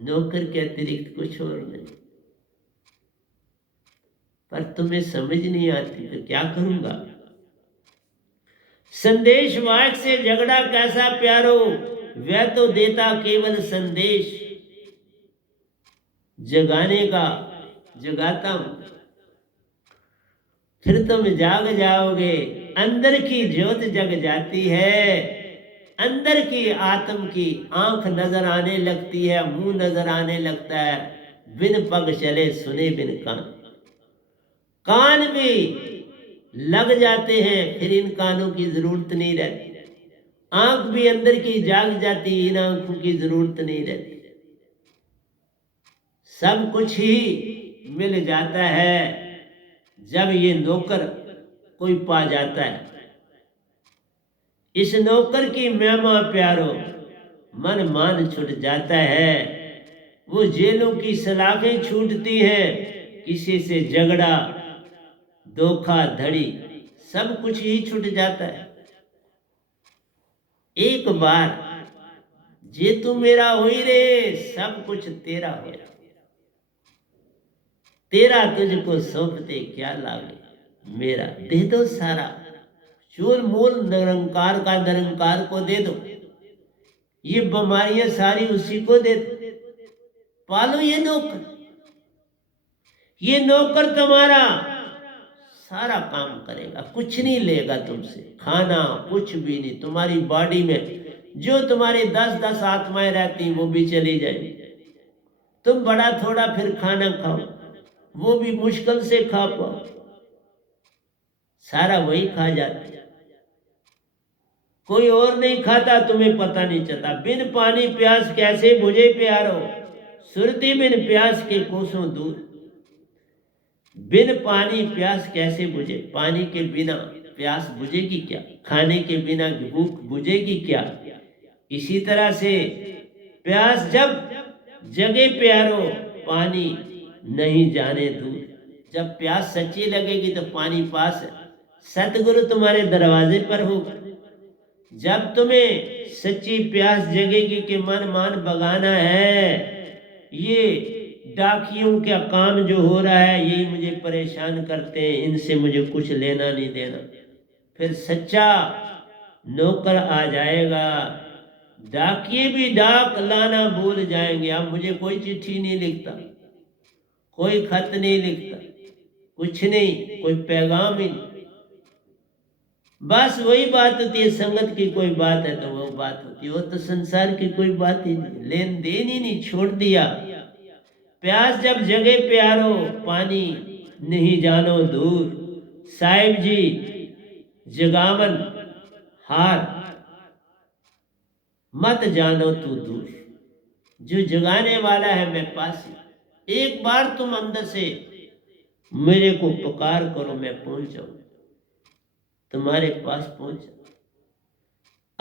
नौकर के अतिरिक्त कुछ और नहीं, पर तुम्हें समझ नहीं आती तो क्या करूंगा। संदेश वाक से झगड़ा कैसा प्यारो, वह तो देता केवल संदेश, जगाने का जगाता हूं, फिर तुम जाग जाओगे, अंदर की ज्योत जग जाती है, अंदर की आत्म की आंख नजर आने लगती है, मुंह नजर आने लगता है, बिन पग चले सुने बिन कान, कान भी लग जाते हैं, फिर इन कानों की जरूरत नहीं रहती, आंख भी अंदर की जाग जाती, इन आंखों की जरूरत नहीं रहती, सब कुछ ही मिल जाता है जब ये नौकर कोई पा जाता है। इस नौकर की महिमा प्यारो, मन मान छूट जाता है, वो जेलों की सलाखें छूटती हैं, किसी से झगड़ा धोखा धड़ी सब कुछ ही छूट जाता है। एक बार जे तू मेरा होई रे, सब कुछ तेरा हो, तेरा तुझको सौंपते क्या लागे, मेरा दे दो सारा, चूल मूल निरंकार का निरंकार को दे दो, ये बीमारियां सारी उसी को दे दो, पालो ये नौकर, ये नौकर तुम्हारा सारा काम करेगा, कुछ नहीं लेगा तुमसे, खाना कुछ भी नहीं, तुम्हारी बॉडी में जो तुम्हारी 10-10 आत्माएं रहती वो भी चली जाएगी, तुम बड़ा थोड़ा फिर खाना खाओ, वो भी मुश्किल से खा पाओ, सारा वही खा जाता, कोई और नहीं खाता, तुम्हें पता नहीं चलता। बिन पानी प्यास कैसे बुझे प्यारो, सुरती बिन प्यास के कोसों दूर, बिन पानी प्यास कैसे बुझे, पानी के बिना प्यास बुझेगी क्या, खाने के बिना भूख बुझेगी क्या। इसी तरह से प्यास जब जगे प्यारो, पानी नहीं जाने दूर, जब प्यास सच्ची लगेगी तो पानी पास है, सतगुरु तुम्हारे दरवाजे पर होगा। जब तुम्हें सच्ची प्यास जगेगी कि मन मान बगाना है, ये डाकियों का काम जो हो रहा है यही मुझे परेशान करते हैं, इनसे मुझे कुछ लेना नहीं देना, फिर सच्चा नौकर आ जाएगा। डाकिए भी डाक लाना भूल जाएंगे, अब मुझे कोई चिट्ठी नहीं लिखता, कोई खत नहीं लिखता, कुछ नहीं, कोई पैगाम ही नहीं, बस वही बात होती है, संगत की कोई बात है तो वो बात होती है, वो तो संसार की कोई बात ही नहीं, लेन देन ही नहीं, छोड़ दिया। प्यास जब जगे प्यारो, पानी नहीं जानो दूर। साहिब जी जगावन हार, मत जानो तू दूर। जो जगाने वाला है मैं पास ही, एक बार तुम अंदर से मेरे को पुकार करो, मैं पहुंच जाऊं, तुम्हारे पास पहुंच जाऊं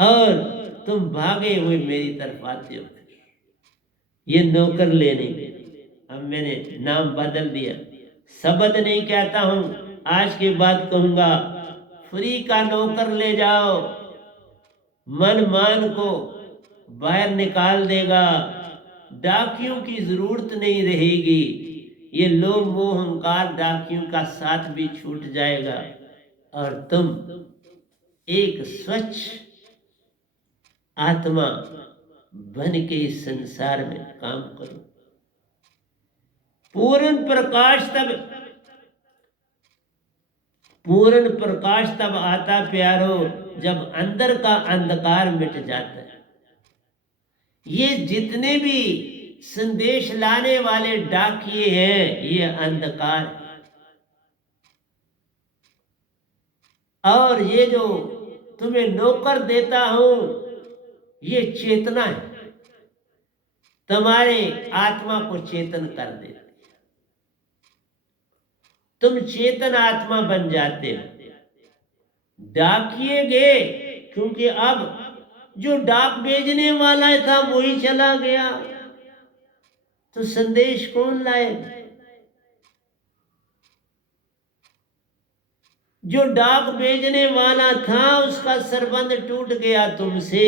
और तुम भागे हुए मेरी तरफ आते हो। ये नौकर लेने, अब मैंने नाम बदल दिया, शब्द नहीं कहता हूं, आज के बाद कहूंगा फ्री का नौकर ले जाओ, मन मान को बाहर निकाल देगा, डाकियों की जरूरत नहीं रहेगी, ये लोभ मोह अहंकार डाकियों का साथ भी छूट जाएगा और तुम एक स्वच्छ आत्मा बन के इस संसार में काम करो। पूर्ण प्रकाश तब आता प्यारो, जब अंदर का अंधकार मिट जाता है। ये जितने भी संदेश लाने वाले डाकिए हैं, ये अंधकार है। और ये जो तुम्हें नौकर देता हूं, ये चेतना है, तुम्हारे आत्मा को चेतन कर देती है, तुम चेतन आत्मा बन जाते हो। डाकिए गए, क्योंकि अब जो डाक भेजने वाला था वही चला गया, तो संदेश कौन लाएगा? जो डाक भेजने वाला था उसका संबंध टूट गया तुमसे,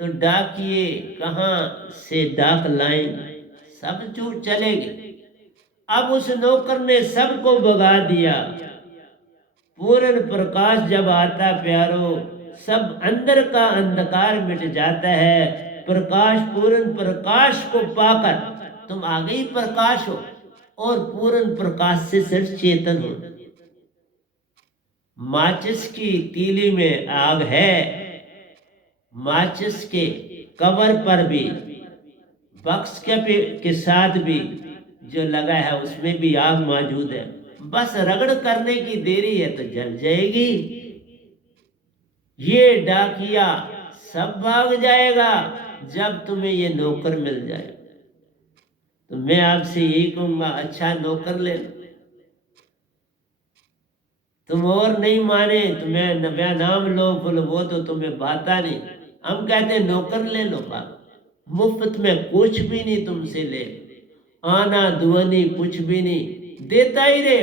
तो डाकिए कहां से डाक लाएंगे? सब चूर चले गए। अब उस नौकर ने सबको भगा दिया। पूर्ण प्रकाश जब आता प्यारो, सब अंदर का अंधकार मिट जाता है। प्रकाश, पूर्ण प्रकाश को पाकर तुम आगे ही प्रकाश हो और पूर्ण प्रकाश से सिर्फ चेतन हो। माचिस की तीली में आग है, माचिस के कवर पर भी, बक्स के साथ भी जो लगा है उसमें भी आग मौजूद है, बस रगड़ करने की देरी है तो जल जाएगी। ये डाकिया सब भाग जाएगा जब तुम्हें ये नौकर मिल जाए। तो मैं आपसे यही कहूंगा, अच्छा नौकर ले लो। तुम और नहीं माने तो मैं नाम लो बोलो, वो तो तुम्हें बाता नहीं। हम कहते हैं नौकर ले लो, मुफ्त में कुछ भी नहीं तुमसे ले, आना दुआनी कुछ भी नहीं, देता ही रे।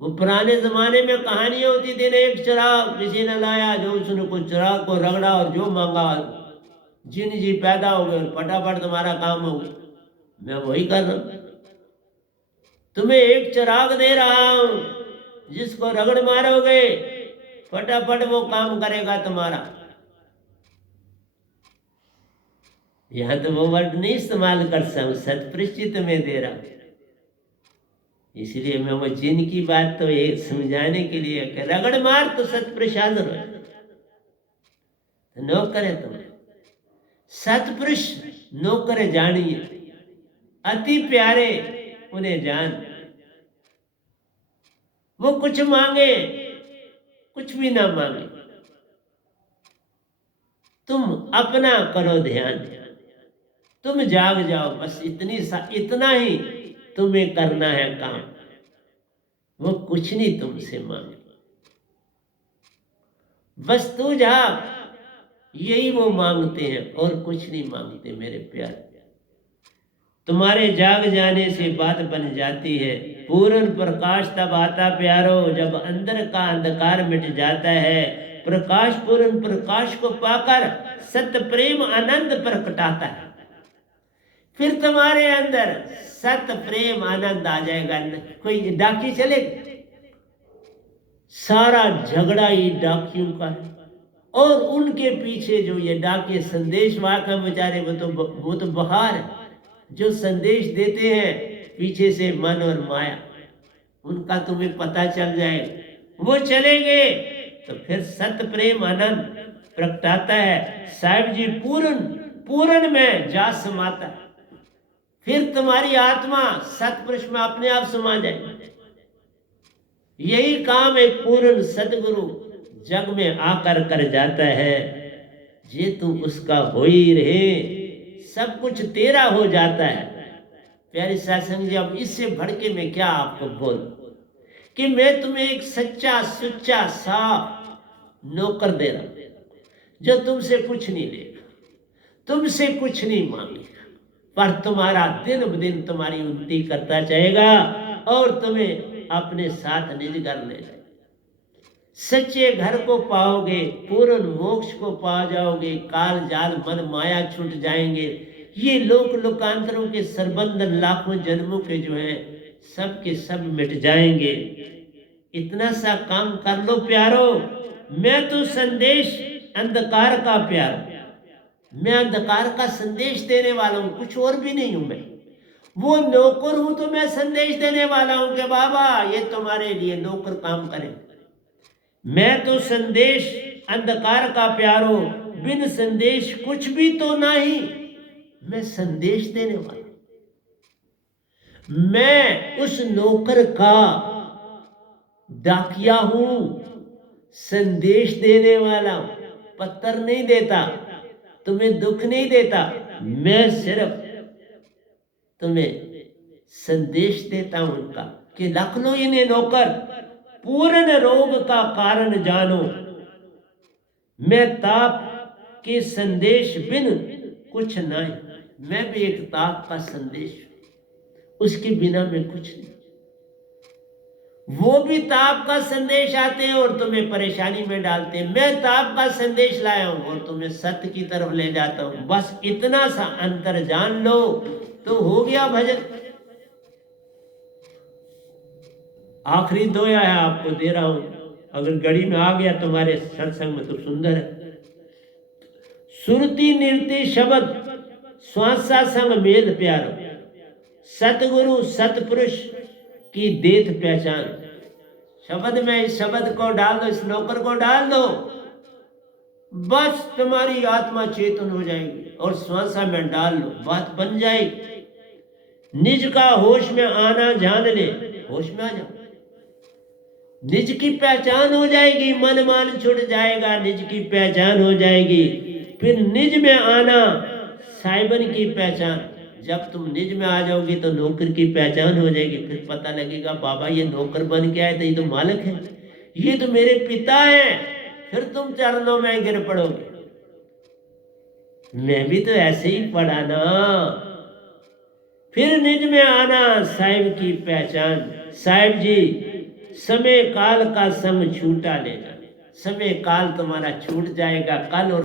वो पुराने जमाने में कहानियां होती थी ना, एक चिराग किसी ने लाया, जो उसने कुछ चिराग को रगड़ा और जो मांगा जिन जी पैदा हो गए, फटाफट तुम्हारा काम हो गया। मैं वही कर रहा हूं, तुम्हें एक चिराग दे रहा हूं, जिसको रगड़ मारोगे फटाफट वो काम करेगा तुम्हारा। यहां तो वो वर्ड नहीं इस्तेमाल कर सकूं, सतपरिचित तुम्हें दे रहा हूं। इसलिए मैं वो जिन की बात तो ये समझाने के लिए कि रगड़ मार तो सतपुरुष हाजिर हो, नौकर है तुम। सतपुरुष नौकर जानिए, अति प्यारे उन्हें जान। वो कुछ मांगे कुछ भी ना मांगे, तुम अपना करो ध्यान, तुम जाग जाओ, बस इतना ही तुम्हें करना है काम। वो कुछ नहीं तुमसे मांगे, बस तू जाग, यही वो मांगते हैं और कुछ नहीं मांगते मेरे प्यारे। तुम्हारे जाग जाने से बात बन जाती है। पूर्ण प्रकाश तब आता प्यारो, जब अंदर का अंधकार मिट जाता है। प्रकाश पूर्ण प्रकाश को पाकर सत्य प्रेम आनंद प्रकटाता है। फिर तुम्हारे अंदर सत्य प्रेम आनंद आ जाएगा। कोई डाकी चलेगा, सारा झगड़ा ही डाकियों का है, और उनके पीछे जो ये डाके संदेश वाहक है बेचारे, वो तो बहार है, जो संदेश देते हैं पीछे से मन और माया, उनका तुम्हें पता चल जाए। वो चलेंगे तो फिर सत्य प्रेम आनंद प्रकटाता है। साहिब जी पूर्ण पूर्ण में जा समाता है। फिर तुम्हारी आत्मा सतपुरुष में अपने आप समा जाए। यही काम एक पूर्ण सदगुरु जग में आकर कर जाता है। जे तू उसका हो ही रहे, सब कुछ तेरा हो जाता है। प्यारे सत्संग जी, अब इससे बढ़ के मैं क्या आपको बोलूं कि मैं तुम्हें एक सच्चा सुच्चा साफ नौकर दे रहा हूं, जो तुमसे कुछ नहीं लेगा, तुमसे कुछ नहीं मांगेगा, पर तुम्हारा दिन ब दिन तुम्हारी उन्नति करता जाएगा और तुम्हें अपने साथ निज घर ले जाएगा। सच्चे घर को पाओगे, पूर्ण मोक्ष को पा जाओगे, काल जाल मन माया छूट जाएंगे। ये लोक लोकांतरों के संबंध लाखों जन्मों के जो है सब के सब मिट जाएंगे। इतना सा काम कर लो प्यारो। मैं तो संदेश अंधकार का प्यारो, मैं अंधकार का संदेश देने वाला हूं, कुछ और भी नहीं हूं। मैं वो नौकर हूं तो मैं संदेश देने वाला हूं कि बाबा ये तुम्हारे लिए नौकर काम करें। मैं तो संदेश अंधकार का प्यारो, बिन संदेश कुछ भी तो नहीं। मैं संदेश देने वाला, मैं उस नौकर का डाकिया हूं, संदेश देने वाला हूं। पत्थर नहीं देता, तुम्हें दुख नहीं देता, मैं सिर्फ तुम्हें संदेश देता हूं उनका कि रख लो इन्हें नौकर, पूर्ण रोग का कारण जानो। मैं ताप के संदेश बिन कुछ नहीं, मैं भी एक ताप का संदेश, उसके बिना मैं कुछ नहीं। वो भी ताप का संदेश आते हैं और तुम्हें परेशानी में डालते हैं। मैं ताप का संदेश लाया हूं और तुम्हें सत्य की तरफ ले जाता हूं। बस इतना सा अंतर जान लो तो हो गया भजन। आखिरी दोया है आपको दे रहा हूं, अगर गड़ी में आ गया तुम्हारे सत्संग में तो सुंदर है। सुरती निर्ति शब्द श्वासा संग मेल प्यारो, सतगुरु सतपुरुष की देत पहचान। शब्द में इस शब्द को डाल दो, इस नौकर को डाल दो, बस तुम्हारी आत्मा चेतन हो जाएगी। और श्वासा में डाल लो, बात बन जाएगी। निज का होश में आना जान ले, होश में आ जाओ, निज की पहचान हो जाएगी। मन मान छुट जाएगा, निज की पहचान हो जाएगी। फिर निज में आना साइबन की पहचान। जब तुम निज में आ जाओगी तो नौकर की पहचान हो जाएगी। फिर पता लगेगा बाबा ये नौकर बन के आए थे, ये तो मालिक है, ये तो मेरे पिता हैं। फिर तुम चरणों में गिर पड़ोगे। मैं भी तो ऐसे ही पढ़ा ना। फिर निज में आना साहिब की पहचान। साहिब जी समय काल का संग छूटा ले जाए, समय काल तुम्हारा छूट जाएगा कल और